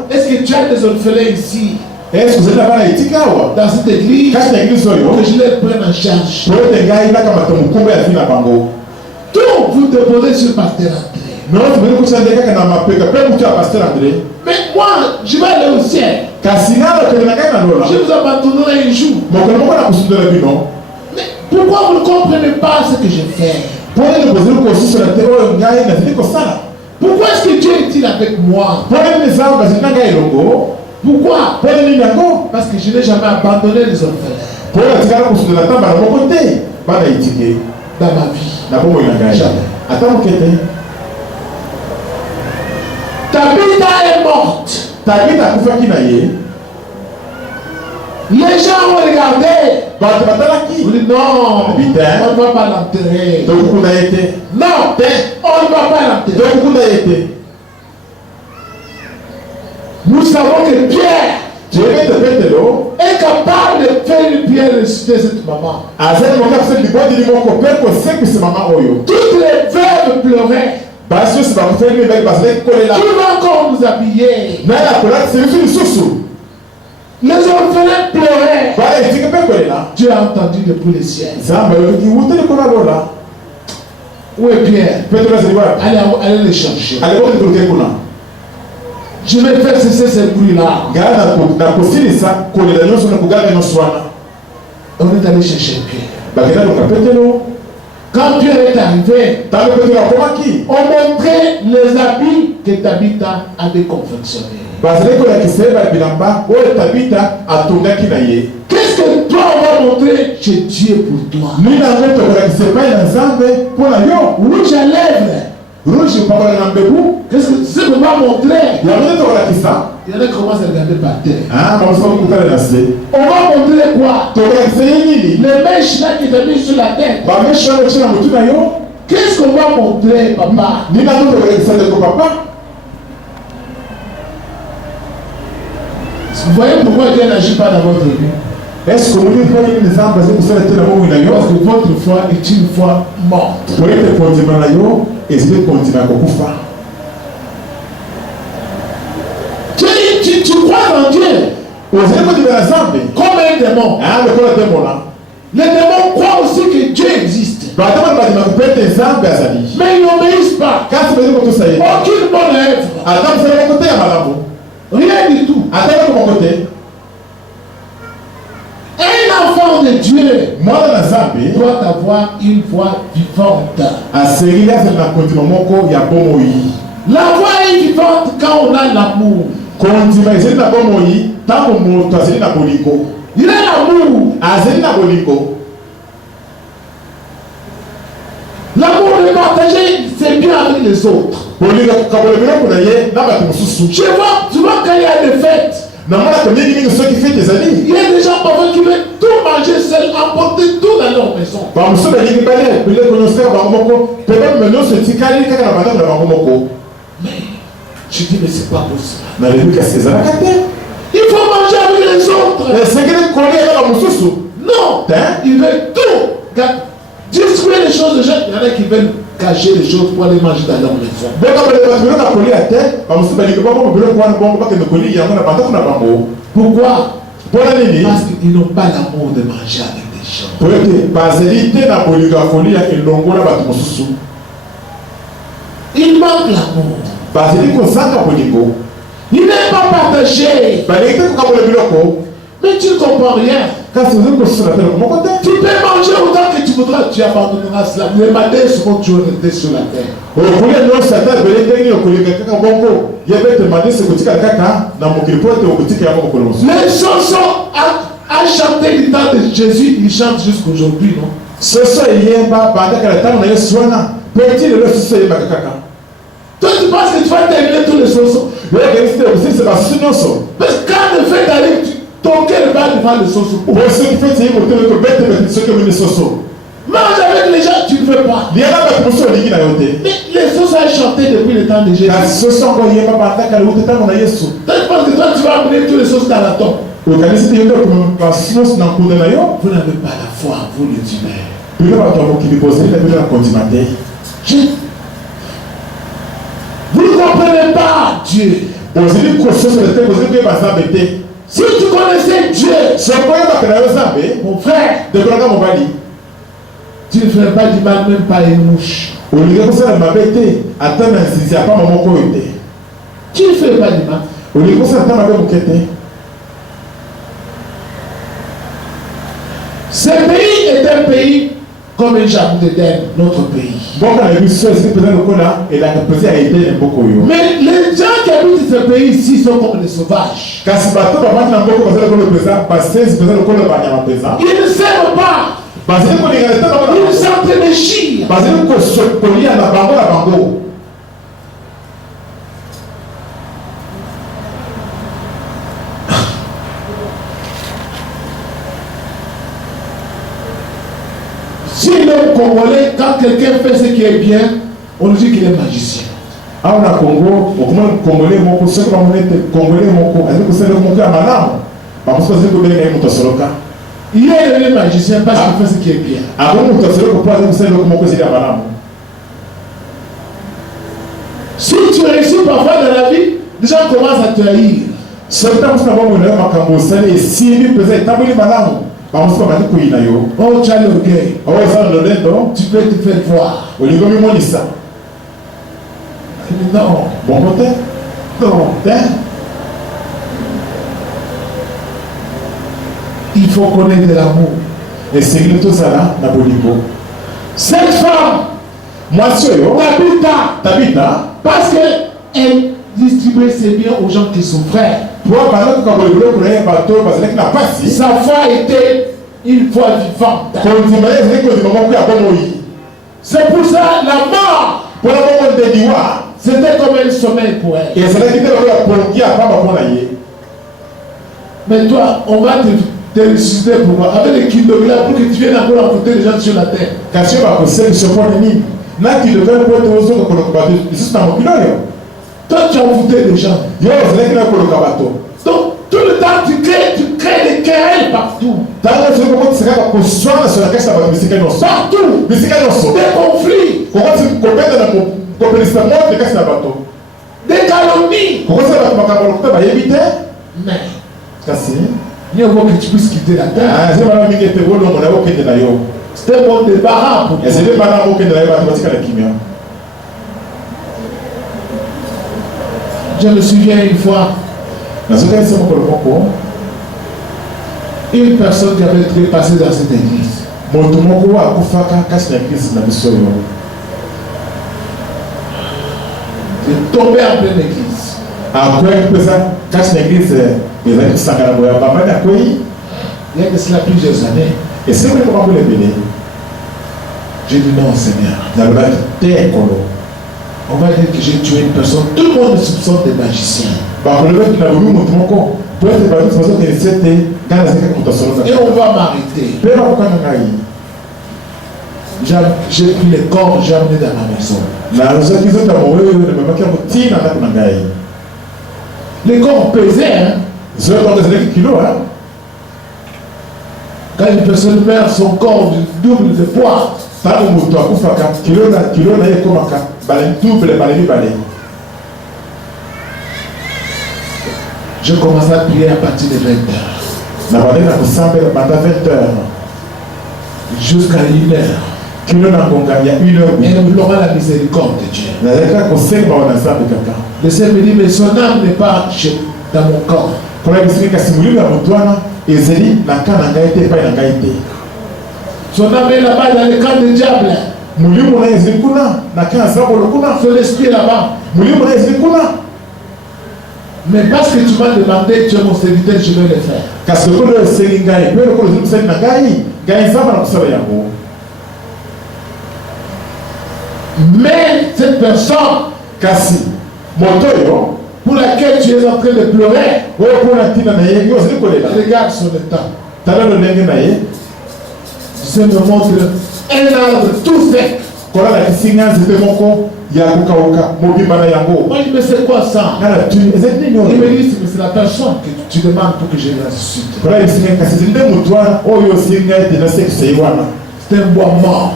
est-ce que tu as des orphelins ici dans cette église que je les prenne en charge? Tout vous déposez sur Pasteur André. Mais moi, je vais aller au ciel. Je vous abandonnerai un jour. Mais pourquoi vous ne comprenez pas ce que je fais? Pourquoi est-ce que Dieu est-il avec moi? Pourquoi? Parce que je n'ai jamais abandonné les orphelins dans ma vie. Jamais. Tabitha est morte. Les gens ont regardé. Vous dites non, on ne va pas l'enterrer. Non, on ne va pas l'enterrer. Nous savons que Pierre est capable de faire une pierre ressusciter cette maman. Toutes les veuves pleuraient. Qui va encore nous habiller? Les orphelins pleuraient. Dieu a entendu depuis le ciel. Où est Pierre? Allez le chercher. Je vais faire cesser ce bruit-là. On est allé chercher Pierre. Quand Pierre est arrivé, on montrait les habits que Tabitha avait confectionnés. Qu'est-ce que toi on va montrer chez Dieu pour toi? Rouge à lèvres. Qu'est-ce que ce qu'on va montrer? Il y en a qui commencent à regarder par terre. On va montrer quoi? Les mèches là qui étaient mises sur la tête. Qu'est-ce qu'on va montrer, papa? Vous voyez pourquoi Dieu n'agit pas dans votre vie? Parce que votre foi est une foi morte. ezali kondima kokufa. Tu crois en Dieu ozali kondima na Nzambe comme un démon. lokola démon. Les démons croient aussi que Dieu existe. Mais ils n'obéissent pas. Aucune bonne œuvre. Rien du tout. Un enfant de Dieu doit avoir une voix vivante. La voix est vivante quand on a l'amour. Il a l'amour. L'amour est partagé, c'est bien avec les autres. Tu vois quand il y a des fêtes, il y a des gens parfois qui veulent tout manger seul, emporter tout dans leur maison. Mais je dis, mais c'est pas possible. Il faut manger avec les autres. Non, ils veulent tout distribuer les choses de gens. Il y en a qui veulent cacher les choses pour aller manger dans leur maison. Pourquoi? Parce qu'ils n'ont pas l'amour de manger avec des gens. Il manque l'amour. Il n'est pas partagé. Mais tu ne comprends rien. Tu peux manger autant que tu voudras, tu abandonneras cela. Les matins seront toujours restés sur la terre. Les chansons à chanter du temps de Jésus, ils chantent jusqu'aujourd'hui, non? Toi, tu penses que tu vas terminer tous les chansons. Parce que quand le fait arrive, ton cœur va devant le soso. Mange avec les gens, tu ne veux pas. Mais les sosos ont chanté depuis le temps de Jésus. Toi, tu penses que toi, tu vas amener tous les sosos dans la tombe. Vous n'avez pas la foi, vous les humains. Vous ne comprenez pas Dieu. Si tu connaissais Dieu, mon frère, tu ne ferais pas du mal même pas une mouche. Tu ne ferais pas du mal. Ce pays est un pays comme un jardin d'Éden, notre pays. Mais les gens qui habitent ce pays ici sont comme des sauvages. Ils ne s'aiment pas. Ils s'entre-déchirent. Si l'homme congolais, quand quelqu'un fait ce qui est bien, on nous dit qu'il est magicien. Il est devenu magicien parce qu'il fait ce qui est bien. Si tu réussis parfois dans la vie, les gens commencent à te haïr. Oh, tu as l'orgueil. Tu peux te faire voir. Non. Bon côté. Non. Il faut connaître l'amour. Et c'est tout ça là, la Bolibo. Cette femme, Tabitha, parce qu'elle distribuait ses biens aux gens qui souffraient. Sa foi était une foi vivante. C'est pour ça la mort, c'était comme un sommeil pour elle. Mais toi, on va te ressusciter pourquoi? Avec les kilomètres pour que tu viennes encore envoûter les gens sur la terre. Toi, tu as envoûté les gens. Donc, tout le temps, tu crées des querelles partout. Partout. Des conflits. Des calomnies. Mais il faut que tu puisses quitter la terre. C'est un bon débarras pour toi. Je me souviens une fois, une personne qui avait été passée dans cette église. C'est tombé en pleine église. Il y a que cela plusieurs années. J'ai dit non, Seigneur. On va dire que j'ai tué une personne. Tout le monde me soupçonne des magiciens. Et on va m'arrêter. J'ai pris les corps, j'ai amené dans ma maison. Les corps pesaient, hein? Quand une personne meurt, son corps double de poids. Je commençais à prier à partir de 20h. Jusqu'à 1h. Et implorant la miséricorde de Dieu. Le Seigneur me dit, mais son âme n'est pas dans mon corps. Son âme est là-bas dans le camp du diable. Son esprit est là-bas. Mais parce que tu m'as demandé, tu es mon serviteur, je vais le faire. Mais cette personne, pour laquelle tu es en train de pleurer, regarde son état. Je me montre un arbre tout sec. Moi, je me sais quoi ça? Il me dit, c'est la personne que tu demandes pour que je ressuscite. C'est un bois mort.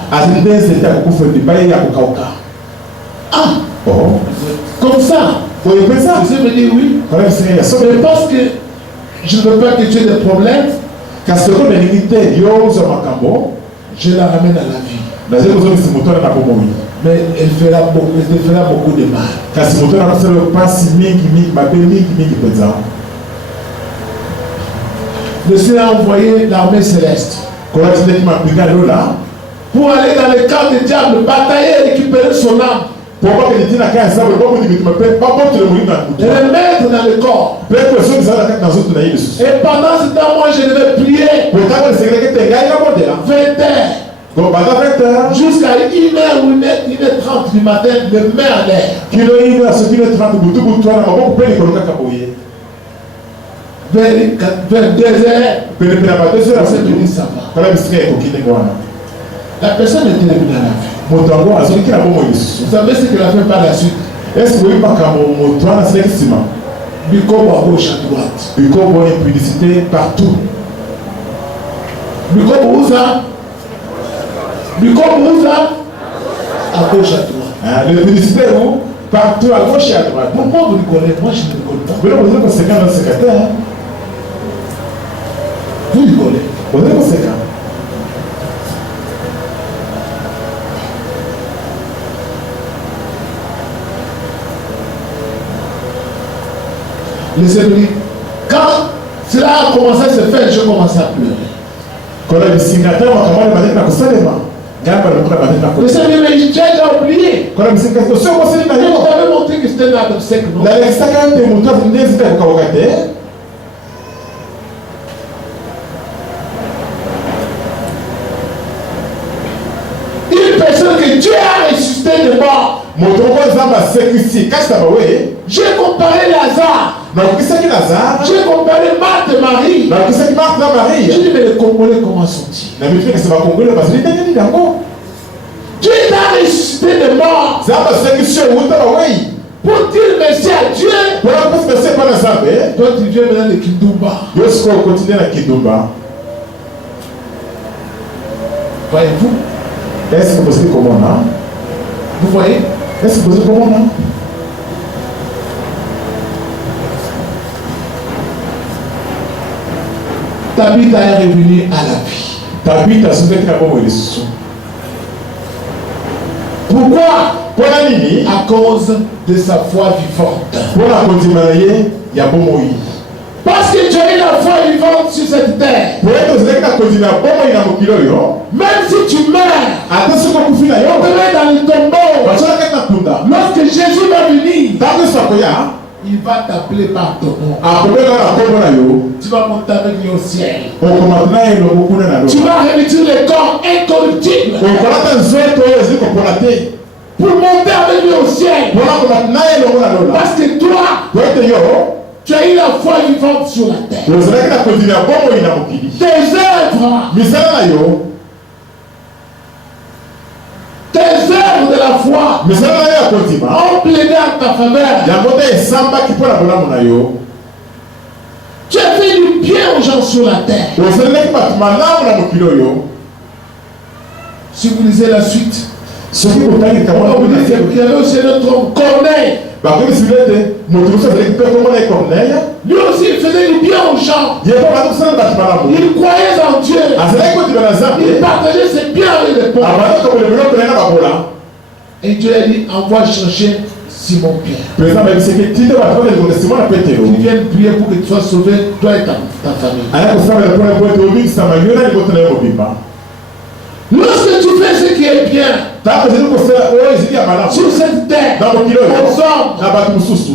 Ah, comme ça. Je me dis oui. Mais parce que je ne veux pas que tu aies des problèmes, je la ramène à la vie. Mais elle te fera beaucoup de mal. Le Seigneur a envoyé l'armée céleste pour aller dans le camp du diable, batailler et récupérer son âme. Et le mettre dans le corps. Et pendant ce temps, moi je devais prier 20 heures jusqu'à 1h ou 1h30 du matin, de mer à l'air. Vers 2 heures, ça va. La personne était devenue dans la vie. Vous savez ce qu'elle a fait par la suite? Bikobo à gauche, à droite. Bikobo est publicité partout. Bikobo où ça? Bikobo où ça? À gauche, à droite. Le publicité où? Partout, à gauche et à droite. Pourquoi vous rigolez? Moi je ne rigole pas. Vous avez besoin de secrétaire. Vous rigolez. Vous avez besoin de Le Seigneur dit, quand cela a commencé à se faire, je commençais à pleurer. Le Seigneur dit, mais tu as déjà oublié. Je t'avais montré que c'était un arbre sec, non? Une personne que Dieu a ressuscité de mort. J'ai comparé Lazare. J'ai comparé Marthe et Marie. J'ai dit, mais les Congolais, comment sont-ils? Dieu t'a ressuscité de mort. Pour dire merci à Dieu. Toi, tu viens maintenant de Kindumba. Voyez-vous? Est-ce que vous savez comment? Vous voyez? Est-ce que vous êtes comment non? Tabitha est revenue à la vie. Tabitha a sauvé la bombe de Pourquoi? Pour la nini? À cause de sa foi vivante. Pour la continuer, il y a bombe. Parce que tu as eu la foi vivante sur cette terre. Pour être aussi la continuer, bombe il a mon kilo yo. Même si tu meurs, Attention qu'on coupe là yo. tu mets dans le tombeau. Parce que la tunda. Lorsque Jésus va venir, Dans le sakoya, il va t'appeler par ton nom. après la bombe là yo. Tu vas monter avec lui au ciel. On commence là et le beaucoup na lo. Tu vas revêtir le corps incorruptible. On commence à zoé to ezi ko polate. Pour monter avec lui au ciel. On a commencé là et le beaucoup na lo. Parce que toi, Pour être yo. tu as eu la foi vivante sur la terre. Vous savez que la continuer, bombe il a mon kilo. Tes œuvres, Misala yo. tes œuvres de la foi Misala ya continue. ont plaidé en ta faveur. Ya moto esamba ki pona bona mona yo. Tu as fait du bien aux gens sur la terre. Vous savez que maintenant na mon kilo yo. Si vous lisez la suite, Ce qui vous t'a dit on comment vous vous dit dites qu'il y avait aussi notre homme Corneille. bah comme si vous êtes mon ça c'est que comment les Corneille. Lui aussi, il faisait du bien aux gens. Il y a pas tout ça dans la Il croyait en Dieu. Ah c'est là que tu vas la zambe. Il partageait ses biens avec les pauvres. Avant comme le bloc là na babola. Et Dieu a dit, envoie chercher Simon Pierre. Président mais c'est que tu dois faire le Simon la pétero. Qui viennent prier pour que tu sois sauvé, toi et ta famille. Aya ko ça le point point de vue ça m'a yona ni botre mo bimba. Lorsque tu fais ce qui est bien Ta ko ko ça oh il y a malade. sur cette terre, Dans mon kilo yo. aux hommes, Na ba mususu.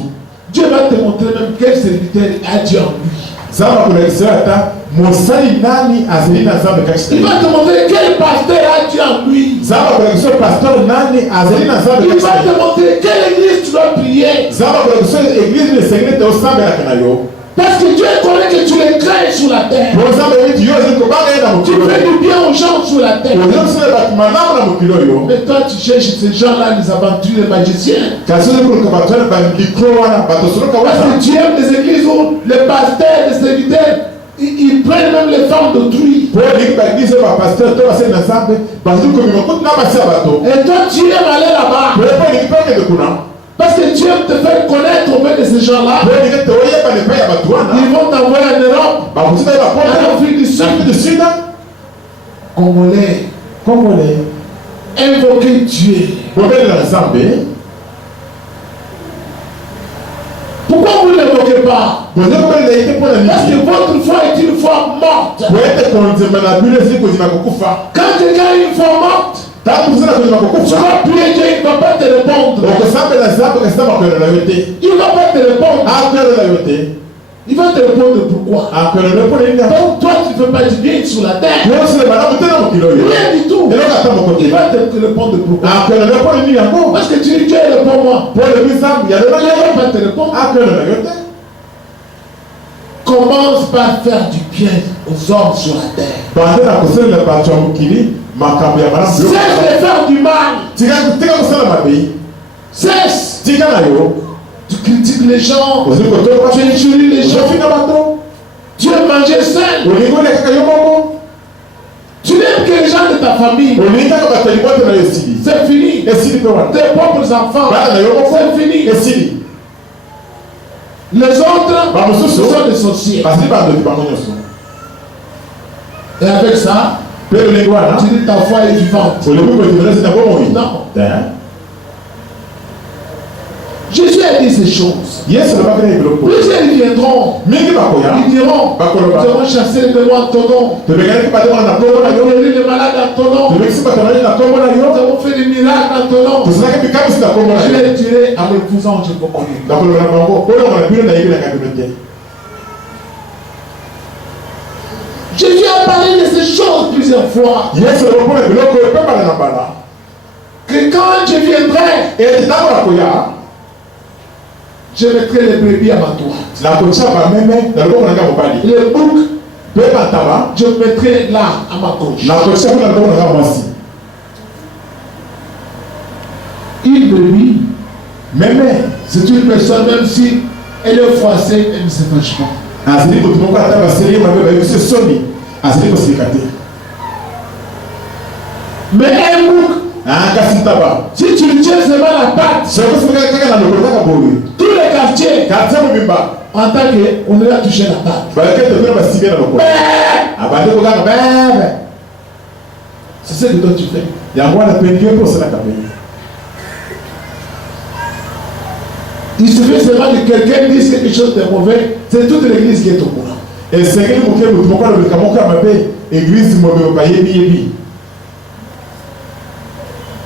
Dieu va te montrer même quel serviteur a Dieu en lui. Zama kuna kisata mosali nani azeli na zambe Il kashita. va te montrer quel pasteur a Dieu en lui. Zama kuna kisata pasteur nani azeli na zambe Il va te kashita. montrer quelle église tu dois prier. Zama kuna kisata église ne secrète au sambe la kana yo. Parce que Dieu connaît que tu les crains sur la terre. Pour zambe wetu yo ziko banga enda Tu mukilo. fais du bien aux gens sur la terre. Ozo sele batumana na mukilo yo. Mais toi, tu cherches ces gens-là, les aventuriers, les magiciens. Kasi ko ko batana ba mikro wana batosolo ka Parce wana. que tu aimes les églises où les pasteurs, les serviteurs, ils prennent même les femmes d'autrui. Pour dire ba église ba pasteur to ba se na zambe ba zu ko mi ko na ba sa bato. Et toi, tu aimes aller là-bas. Pour pas ni pas de kuna. Parce que tu aimes te faire connaître auprès de ces gens-là. Pour dire to ye ba ne pa ya batuana. Ils vont t'envoyer en Europe, Ba kuta ba en pota. Afrique du Sud. Afrique du Sud. Congolais, Congolais. invoquez Dieu. Pour bien la zambe. Pourquoi vous ne l'évoquez pas? Vous avez combien d'été pour la Parce que nuit? votre foi est une foi morte. Pour être condamné à la bulle, c'est que tu vas kufa. Quand quelqu'un a une foi morte, Tant que vous êtes tu kufa. vas prier Dieu, il ne va pas te répondre. Donc ça fait la zambe que ça va faire la vérité. Il ne va pas te répondre. À faire la vérité. Il va te répondre pourquoi. À faire le répondre il y a. Donc toi, tu ne fais pas du bien sur la terre. Moi c'est madame tu n'as pas kilo. Rien du tout. Et là attends mon côté. Il va te répondre pourquoi. À faire le répondre il y a encore. Parce que tu dis Dieu réponds-moi. Pour le bizarre, il y a le Il ne répondre. va pas te répondre. À faire la vérité. Commence par faire du bien aux hommes sur la terre. Pendant la cause la partie en mukili, makambo ya madame. Cesse de faire du mal. Tika kusala mabe. Cesse. Tika na yo. Tu critiques les gens. Ozi ko to Tu injuries les gens. fika bato. Tu aimes manger seul. Olingo le kaka yo moko. Tu n'aimes que les gens de ta famille. Olinga ka bato libote na yesili. C'est fini. Esili pe wana. Tes propres enfants. Bana na yo moko. C'est fini. Esili. Les autres, Ba ce mosusu. sont des sorciers. Parce que bando bango nyoso. Et avec ça, Pe olingo wana. tu dis ta foi est vivante. Olingo ko diverse na bomo yi. Non. Hein? Jésus a dit ces choses. Yesu na bakana ibloko. Plusieurs ils viendront. Mingi bakoya. Ils diront, nous avons chassé les démons en ton nom. To begana ki bato na Nous kombo na avons yo. guéri les malades en ton nom. To begisi bato na kombo na Nous yo. avons fait des miracles en ton nom. To sala ki bikamu sina kombo na Je yo. l'ai tiré en l'épousant, je vous connais. Na kolo na bango. Oyo na bino na yibi na kabinote. Jésus a parlé de ces choses plusieurs fois. Yesu répond à biloko pe bana na bana. Que quand je viendrai, Et tango na koya. je mettrai les brebis à ma droite. Na kocha ba meme na loboko na nga mobali. Les boucs, Pe bantaba. je mettrai là à ma gauche. Na kocha kuna loboko na nga mwasi. Une brebis, Meme. c'est une personne, même si elle est froissée, elle ne se fâche pas. Azali ko tumoko ata baseli mabe ba yuse soni. Azali ko sikate. Mais un bouc, Si tu tiens seulement la patte, tous les quartiers, en tant qu'on a touché la patte. C'est ce que toi tu fais. Il suffit seulement que quelqu'un dise quelque chose de mauvais, c'est toute l'église qui est au courant. Et c'est que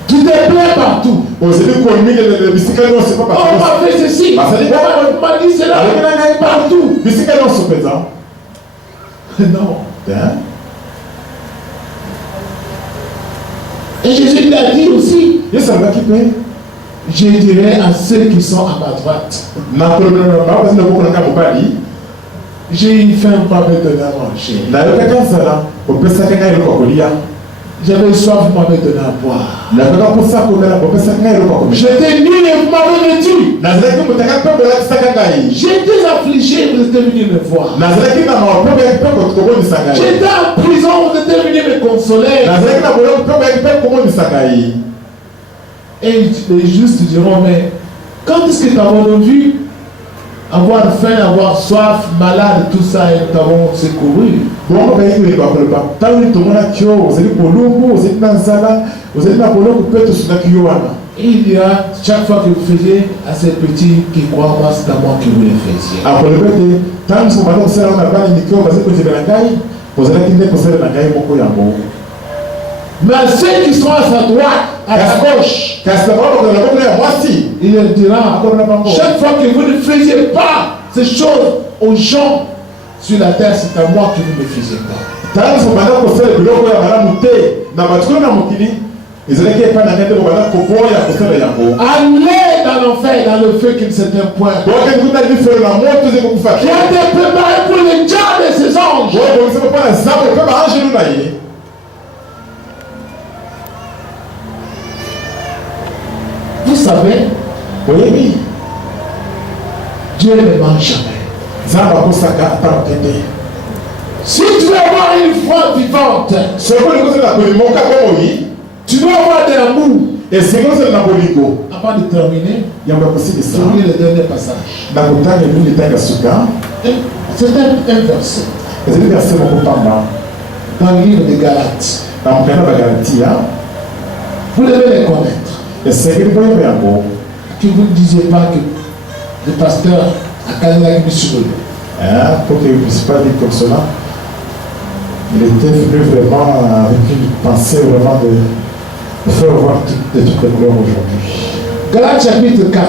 tu te plains partout. On m'a fait ceci, on m'a dit cela partout. Non. Et Jésus l'a dit aussi. Je dirais à ceux qui sont à ma droite, j'ai eu faim pour me donner à manger. J'avais soif pour me donner à boire. J'étais nu et vous m'avez vêtu. J'étais affligé, vous êtes venus me voir. J'étais en prison, vous êtes venus me consoler. Et les justes diront, mais quand est-ce que nous avons vu avoir faim, avoir soif, malade, tout ça, et nous avons secouru? Et il dira, chaque fois que vous faisiez à ces petits qui croient moi, c'est à moi que vous les faisiez. Mais à ceux qui sont à sa droite, à sa gauche, il leur dira, chaque fois que vous ne faisiez pas ces choses aux gens sur la terre, c'est à moi que vous ne faisiez pas. Allez dans l'enfer, dans le feu qui ne s'éteint point, qui a été préparé pour le diable et ses anges. Vous savez, oui, Dieu ne ment jamais. Si tu veux avoir une foi vivante, tu dois avoir de l'amour. Avant de terminer, je vais lire le dernier passage. C'est un verset. Dans le livre de Galates. Vous devez les connaître. Que vous ne disiez pas que le pasteur a gagné la mission. Pour qu'il ne puisse pas dire comme cela. Il était venu vraiment avec une pensée vraiment de faire voir toutes les gloires aujourd'hui. Galates chapitre 4.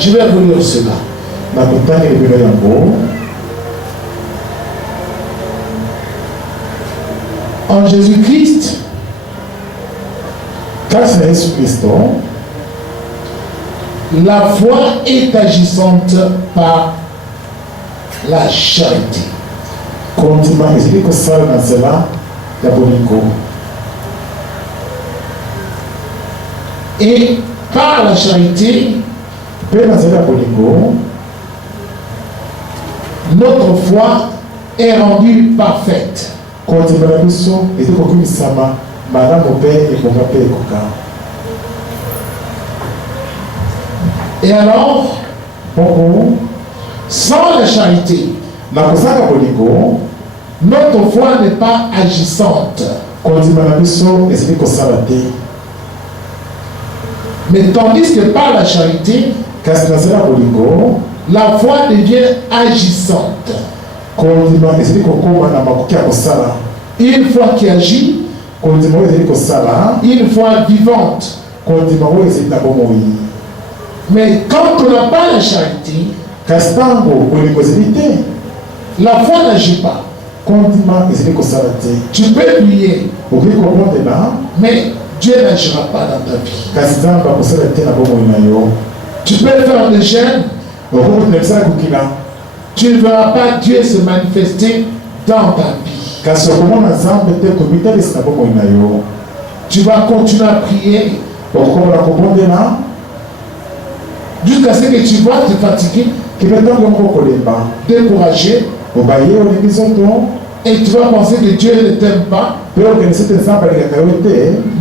Je vais vous lire cela. En Jésus-Christ, la foi est agissante par la charité. Et par la charité, notre foi est rendue parfaite. Et alors, sans la charité, notre foi n'est pas agissante. Mais tandis que par la charité, la foi devient agissante. Une foi qui agit, une foi vivante. Mais quand on n'a pas la charité, la foi n'agit pas. Tu peux prier, mais Dieu n'agira pas dans ta vie. Tu peux faire des jeûnes, tu ne verras pas Dieu se manifester dans ta vie. Tu vas continuer à prier jusqu'à ce que tu vas te fatiguer, découragé, Et tu vas penser que Dieu ne t'aime pas.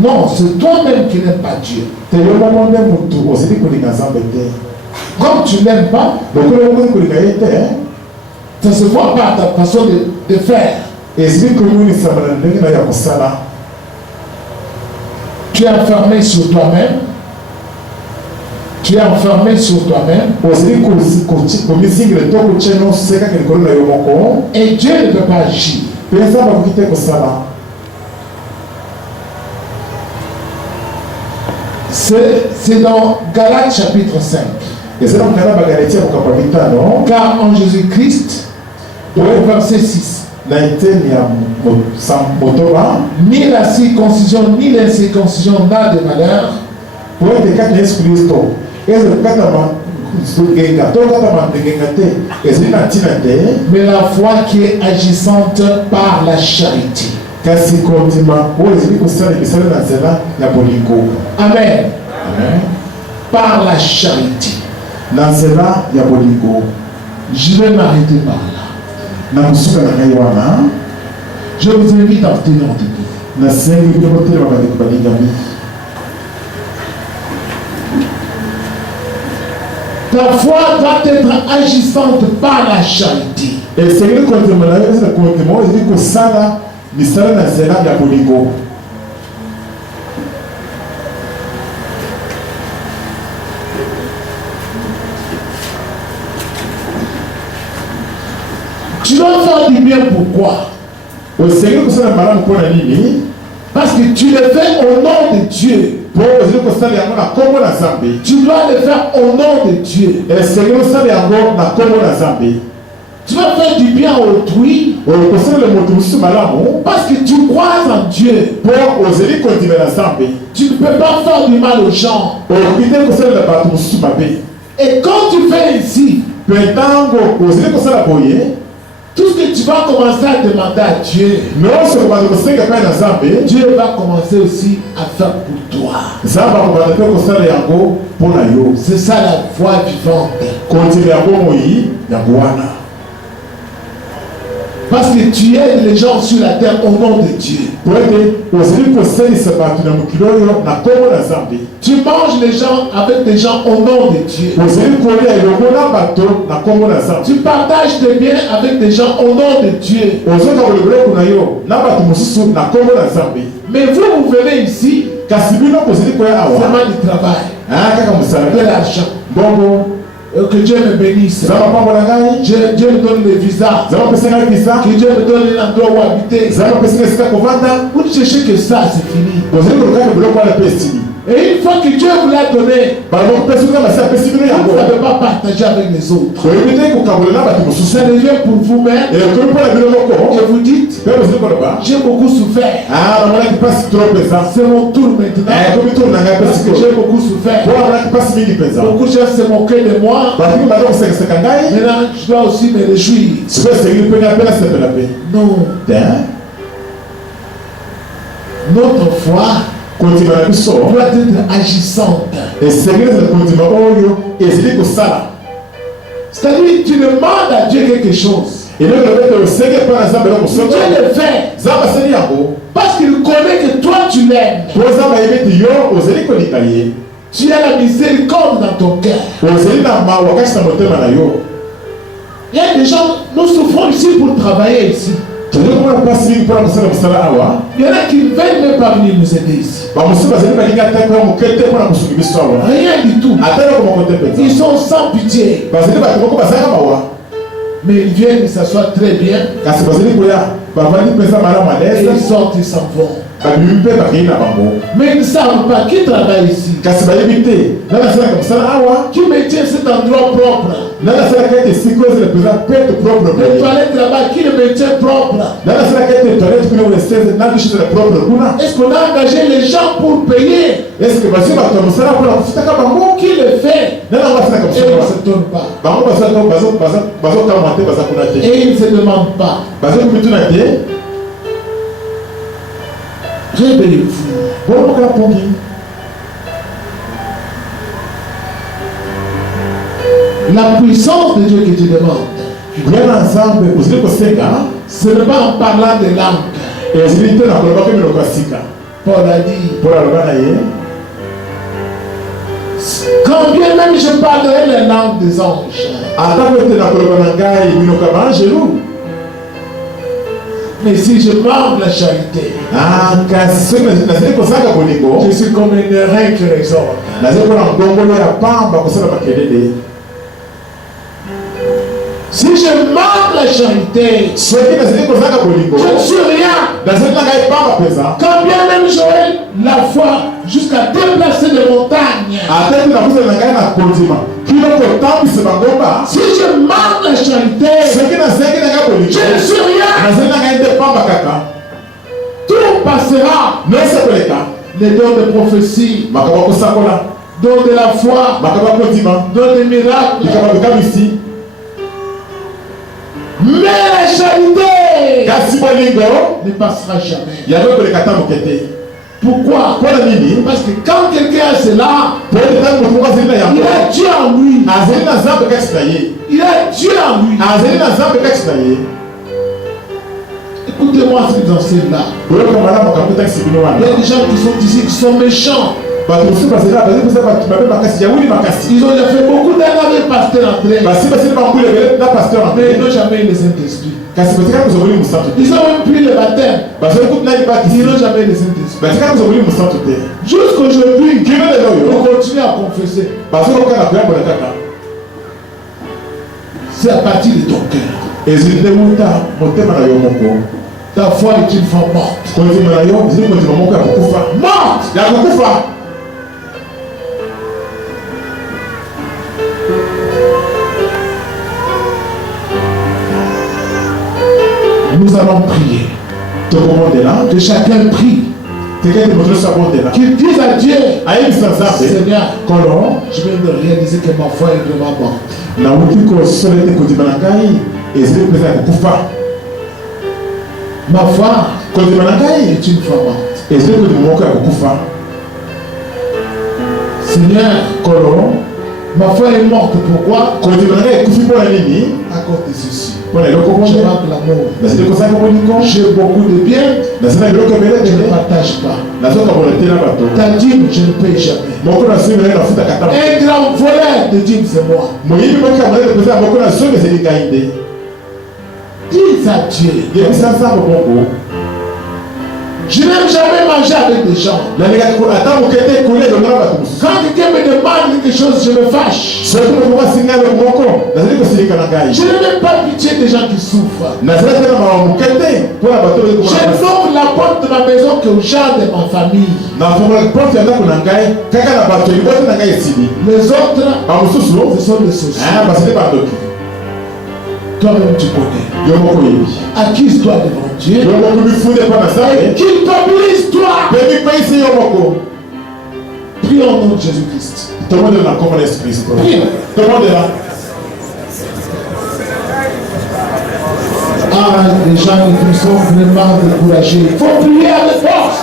Non, c'est toi-même qui n'aimes pas Dieu. Comme tu n'aimes pas, ça se voit par ta façon de faire. Tu es enfermé sur toi-même. Tu es enfermé sur toi-même. Et Dieu ne peut pas agir. C'est dans Galates chapitre 5. Car en Jésus-Christ, au verset 6, ni la circoncision ni l'incirconcision n'a de valeur. Mais la foi qui est agissante par la charité. Amen. Amen. Par la charité. Je vais m'arrêter par là. Je vous invite à tenir debout. Ta foi doit être agissante par la charité. Tu dois faire du bien, pourquoi? Parce que tu le fais au nom de Dieu. Tu dois le faire au nom de Dieu. Tu vas faire du bien à autrui parce que tu crois en Dieu. Tu ne peux pas faire du mal aux gens. Et quand tu fais ainsi, tout ce que tu vas commencer à demander à Dieu, Dieu va commencer aussi à faire pour toi. C'est ça la foi vivante. Parce que tu aides les gens sur la terre au nom de Dieu. Tu manges les gens avec des gens au nom de Dieu. Tu partages tes biens avec des gens au nom de Dieu. Mais vous venez ici, c'est vraiment du travail, de l'argent. Que Dieu me bénisse. Dieu me donne le visa. Que Dieu me donne un endroit où habiter. Vous ne cherchez que ça, c'est fini. Et une fois que Dieu vous l'a donné, vous ne savez pas partager avec les autres. Ça devient pour vous-même. Et vous dites, j'ai beaucoup souffert. C'est mon tour maintenant. Parce que j'ai beaucoup souffert. Beaucoup de gens se moquaient de moi. Maintenant, je dois aussi me réjouir. Non. Notre foi doit être agissante. C'est-à-dire, tu demandes à Dieu quelque chose. Dieu le fait. Parce qu'il connaît que toi tu l'aimes. Tu as la miséricorde dans ton cœur. Il y a des gens, nous souffrons ici pour travailler ici. Il y en a qui ne veulent même pas venir nous aider ici. Rien du tout. Ils sont sans pitié. Mais ils viennent, ils s'assoient très bien. Et ils sortent, ils s'en vont. Mais ils ne savent pas qui travaille ici. Qui maintient cet endroit propre. Les toilettes là-bas, qui le maintient propre. Est-ce qu'on a engagé les gens pour payer? Qui le fait? Et ils ne se tournent pas. Et ils ne se demandent pas. Réveillez-vous. La puissance de Dieu que tu demandes Ce n'est pas en parlant de langue. Paul a dit, quand bien même je parlerai les langues des anges, mais si je manque la charité, je suis comme un rein qui résonne. Si je manque la charité, je ne suis rien. Quand bien même j'aurai la foi jusqu'à déplacer des montagnes, si je manque la charité, je ne suis rien. Tout passera. Les dons de prophétie, dons de la foi, dons des miracles. Mais la charité ne passera jamais. Pourquoi? Parce que quand quelqu'un a cela, il a Dieu en lui. Il a Dieu en lui. Écoutez-moi ce que vous enseignez là. Il y a des gens qui sont ici qui sont méchants. Ils ont déjà fait beaucoup d'années avec Pasteur André. Mais ils n'ont jamais eu le Saint-Esprit. Ils ont même pris le baptême. Ils n'ont jamais eu le Saint-Esprit. Jusqu'aujourd'hui, on continue à confesser. C'est à partir de ton cœur. Ta foi est une foi morte. Morte. Nous allons prier. Que chacun prie. Qu'il dise à Dieu, Seigneur, je viens de réaliser que ma foi est vraiment morte. Ma foi est une foi morte. Seigneur, ma foi est morte. Pourquoi? À cause de ceci. Je manque l'amour. J'ai beaucoup de biens. Je ne partage pas. Ta dîme, je ne paye jamais. Un grand voleur de dîme, c'est moi. Dis à Dieu. Je n'aime jamais manger avec des gens. Quand quelqu'un me demande quelque chose, je me fâche. Je n'ai même pas pitié des gens qui souffrent. Je n'ouvre la porte de ma maison qu'aux gens de ma famille. Les autres, ce sont des sociétés. Toi-même tu connais. Accuse-toi devant Dieu. Et culpabilise-toi. Prie au nom de Jésus-Christ. Prie. Ah, les gens qui sont vraiment découragés. Il faut prier avec force.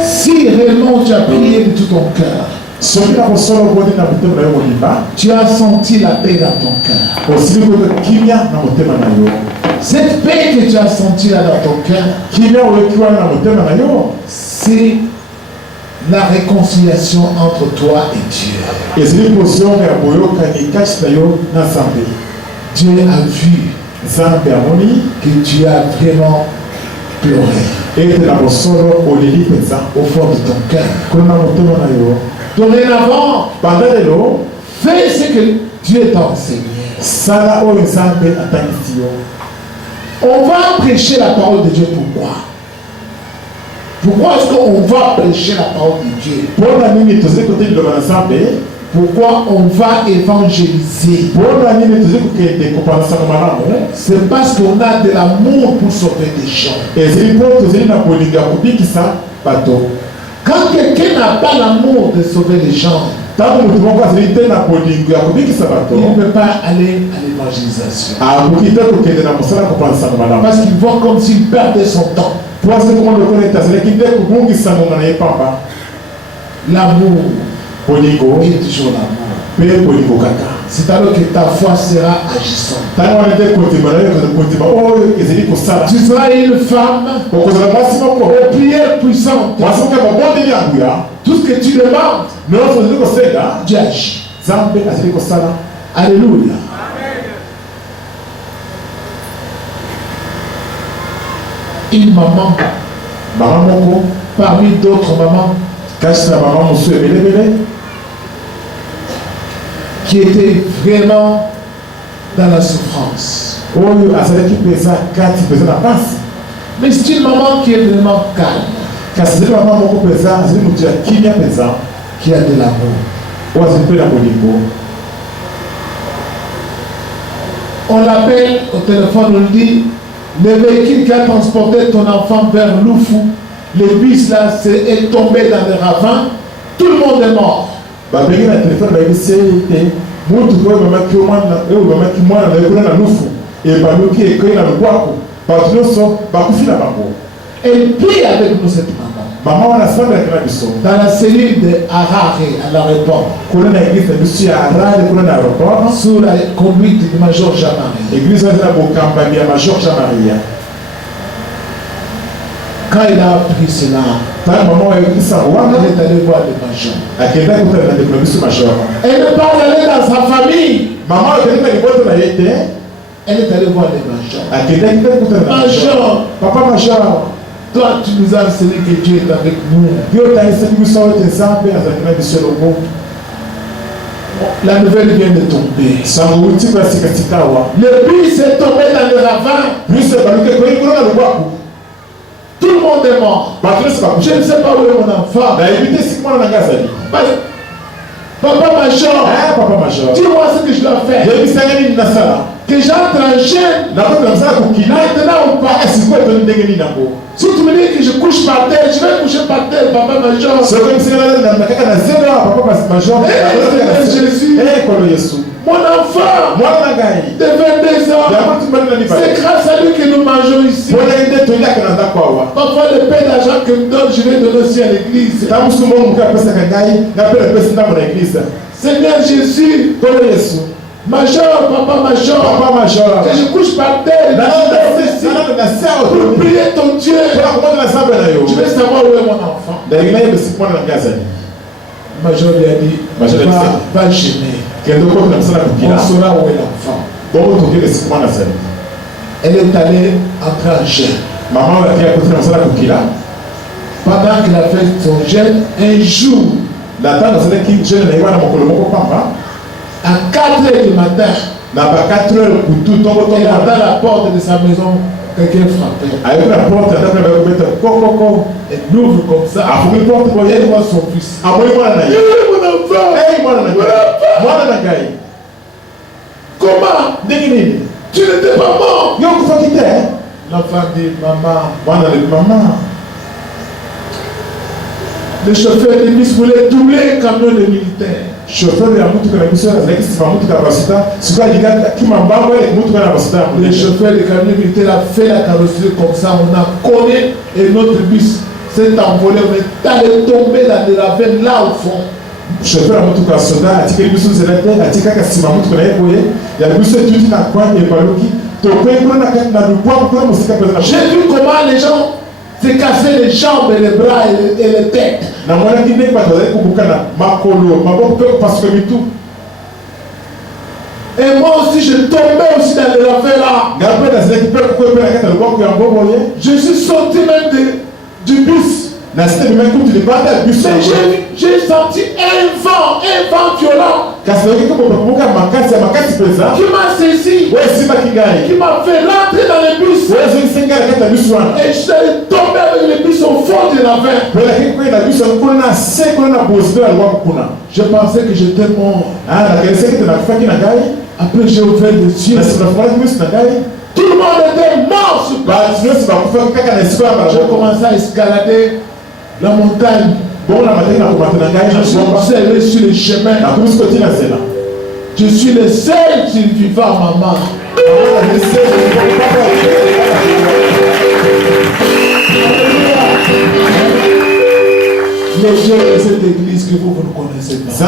Si réellement tu as prié de tout ton cœur, tu as senti la paix dans ton cœur. Cette paix que tu as sentie là dans ton cœur, c'est la réconciliation entre toi et Dieu. Dieu a vu que tu as vraiment pleuré au fond de ton cœur. Dorénavant, fais ce que Dieu t'a enseigné. On va prêcher la parole de Dieu. Pourquoi? Pourquoi est-ce qu'on va prêcher la parole de Dieu? Pourquoi on va évangéliser? C'est parce qu'on a de l'amour pour sauver des gens. Quand quelqu'un n'a pas l'amour de sauver les gens, il ne peut pas aller à l'évangélisation. Parce qu'il voit comme s'il perdait son temps. L'amour est toujours l'amour. C'est alors que ta foi sera agissante. Tu seras une femme aux prières puissantes. Tout ce que tu demandes, Dieu agit. Alléluia. Une maman, parmi d'autres mamans, qui était vraiment dans la souffrance. Mais c'est une maman qui est vraiment calme, qui a de l'amour. On l'appelle au téléphone, on lui dit, le véhicule qui a transporté ton enfant vers Loufou, le bus là est tombé dans le ravin, tout le monde est mort. Elle prie avec nous, cette maman. Dans la cellule de Harare, à l'aéroport, sous la conduite du Major Jamari. Quand il a appris cela, elle est allée voir le Major. Elle n'est pas allée dans sa famille. Elle est allée voir le Major. Major, Papa Major, toi tu nous as enseigné que Dieu est avec nous. La nouvelle vient de tomber. Le bus est tombé dans le ravin. Tout le monde est mort. Je ne sais pas où est mon enfant. Papa Major, dis-moi ce que je dois faire. Que j'entre en chaîne. Maintenant on part. Si tu me dis que je couche par terre, je vais coucher par terre, Papa Major. Jésus, mon enfant de 22 ans, c'est grâce à lui que nous mangeons ici. Parfois le peu d'argent que nous donne, je vais donner aussi à l'église. Seigneur Jésus, Major, Papa Major, que je couche par terre, pour prier ton Dieu. Je vais savoir où est mon enfant. Major lui a dit, va gêner. On saura où est l'enfant. Elle est allée entrer en jeûne. Pendant qu'elle a fait son jeûne, un jour, à 4 h du matin, elle entend la porte de sa maison, quelqu'un frappait. Elle ouvre comme ça. Elle voit son fils. Mon enfant! Comment? Tu n'étais pas mort. L'enfant dit, maman. Le chauffeur de bus voulait doubler le camion de militaires. chauffeur ya mutuka na biso azalaki nsima mutuka basita sikoyo alingaki kimambango eleki mutuka na basita ya Le chauffeur de camion militaire a fait la carrosserie comme ça, on a collé et notre bus s'est envolé, on est allé tomber dans les ravins là au fond. chauffeur ya mutuka soda atikeli biso nzela te atikaka nsima mutuka na ye boye ya biso etuti na kwa ebaluki tokwei kuna na kati na lubwaku kuna mosika mpenza. J'ai vu comment les gens se cassaient les jambes et les bras et les têtes. namonaki ndenge bato bazali kobukana makolo maboko mpe kopasuka mitu. Et moi aussi, je tombais aussi dans les ravins là. ngai mpe nazalaki mpe kokoye mpe na kati na lubwaku yango boye. Je suis sorti même du bus. nasite bimai kutu libanda ya biso J'ai senti un vent violent kasi nayoki koboka makasi ya makasi mpenza qui m'a saisi, oyo esimbaki ngai qui m'a fait rentrer dans le bus. oyo ezongisi ngai na kati ya biso wana Et je suis tombé avec le bus au fond du ravin. mpe nakei koyi na biso yango kuna na se kuna na bozito ya lubwaku kuna. Je pensais que j'étais mort. nakanisaki te nakufaki na ngai Après, j'ai ouvert les yeux. na nsima nafungalaki miso na ngai Tout le monde était mort sur place. bato nyonso bakufaki kaka na esika ya J'ai balabala. commencé à escalader la montagne. bongo na mataki na komata na ngai Je na suis bomba observé sur le chemin. nakomisi koti na nzela. Je suis le seul survivant, maman. Les gens de cette église que vous ne connaissez pas.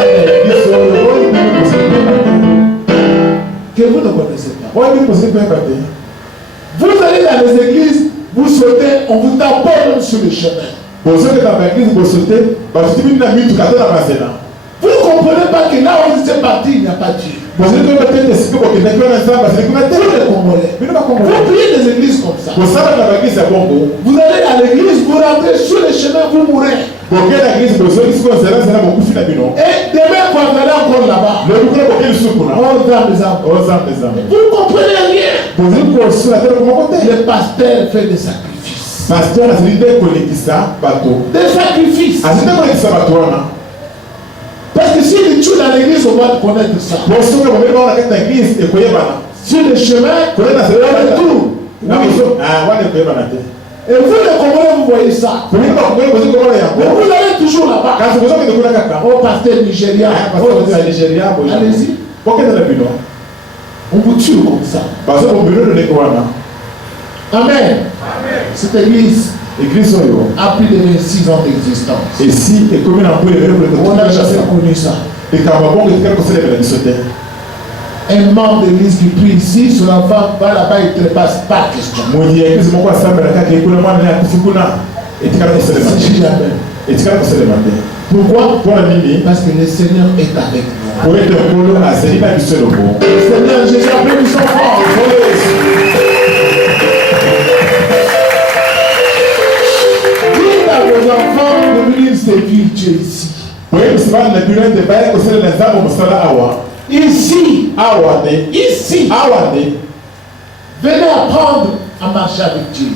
Que vous ne connaissez pas. Vous allez dans les églises, vous sautez, on vous tape sur le chemin. Vous ne comprenez pas que là où vous êtes parti, il n'y a pas Dieu. Vous les Congolais. Vous priez des églises comme ça. Vous allez à l'église, vous rentrez sur le chemin, vous mourrez. Et demain, quand vous allez encore là-bas, vous ne comprenez rien. Le pasteur fait des sacrifices. Des sacrifices. Parce que si tu es dans l'église, on va connaître ça. Sur le chemin, on est tout. Et vous, les Congolais, vous voyez ça. Mais vous allez toujours là-bas. Oh, pasteur nigérien. Allez-y. On vous tue comme ça. Amen. Cette église a plus de 26 ans d'existence. On n'a jamais connu ça. Un membre d'église qui prie ici, sur la femme va là-bas, il ne te passe pas question. C'est jamais. Pourquoi? Parce que le Seigneur est avec nous. Le Seigneur Jésus a pris son fort. Dites à vos enfants de venir servir Dieu ici. Ici. Ici. Venez apprendre à marcher avec Dieu.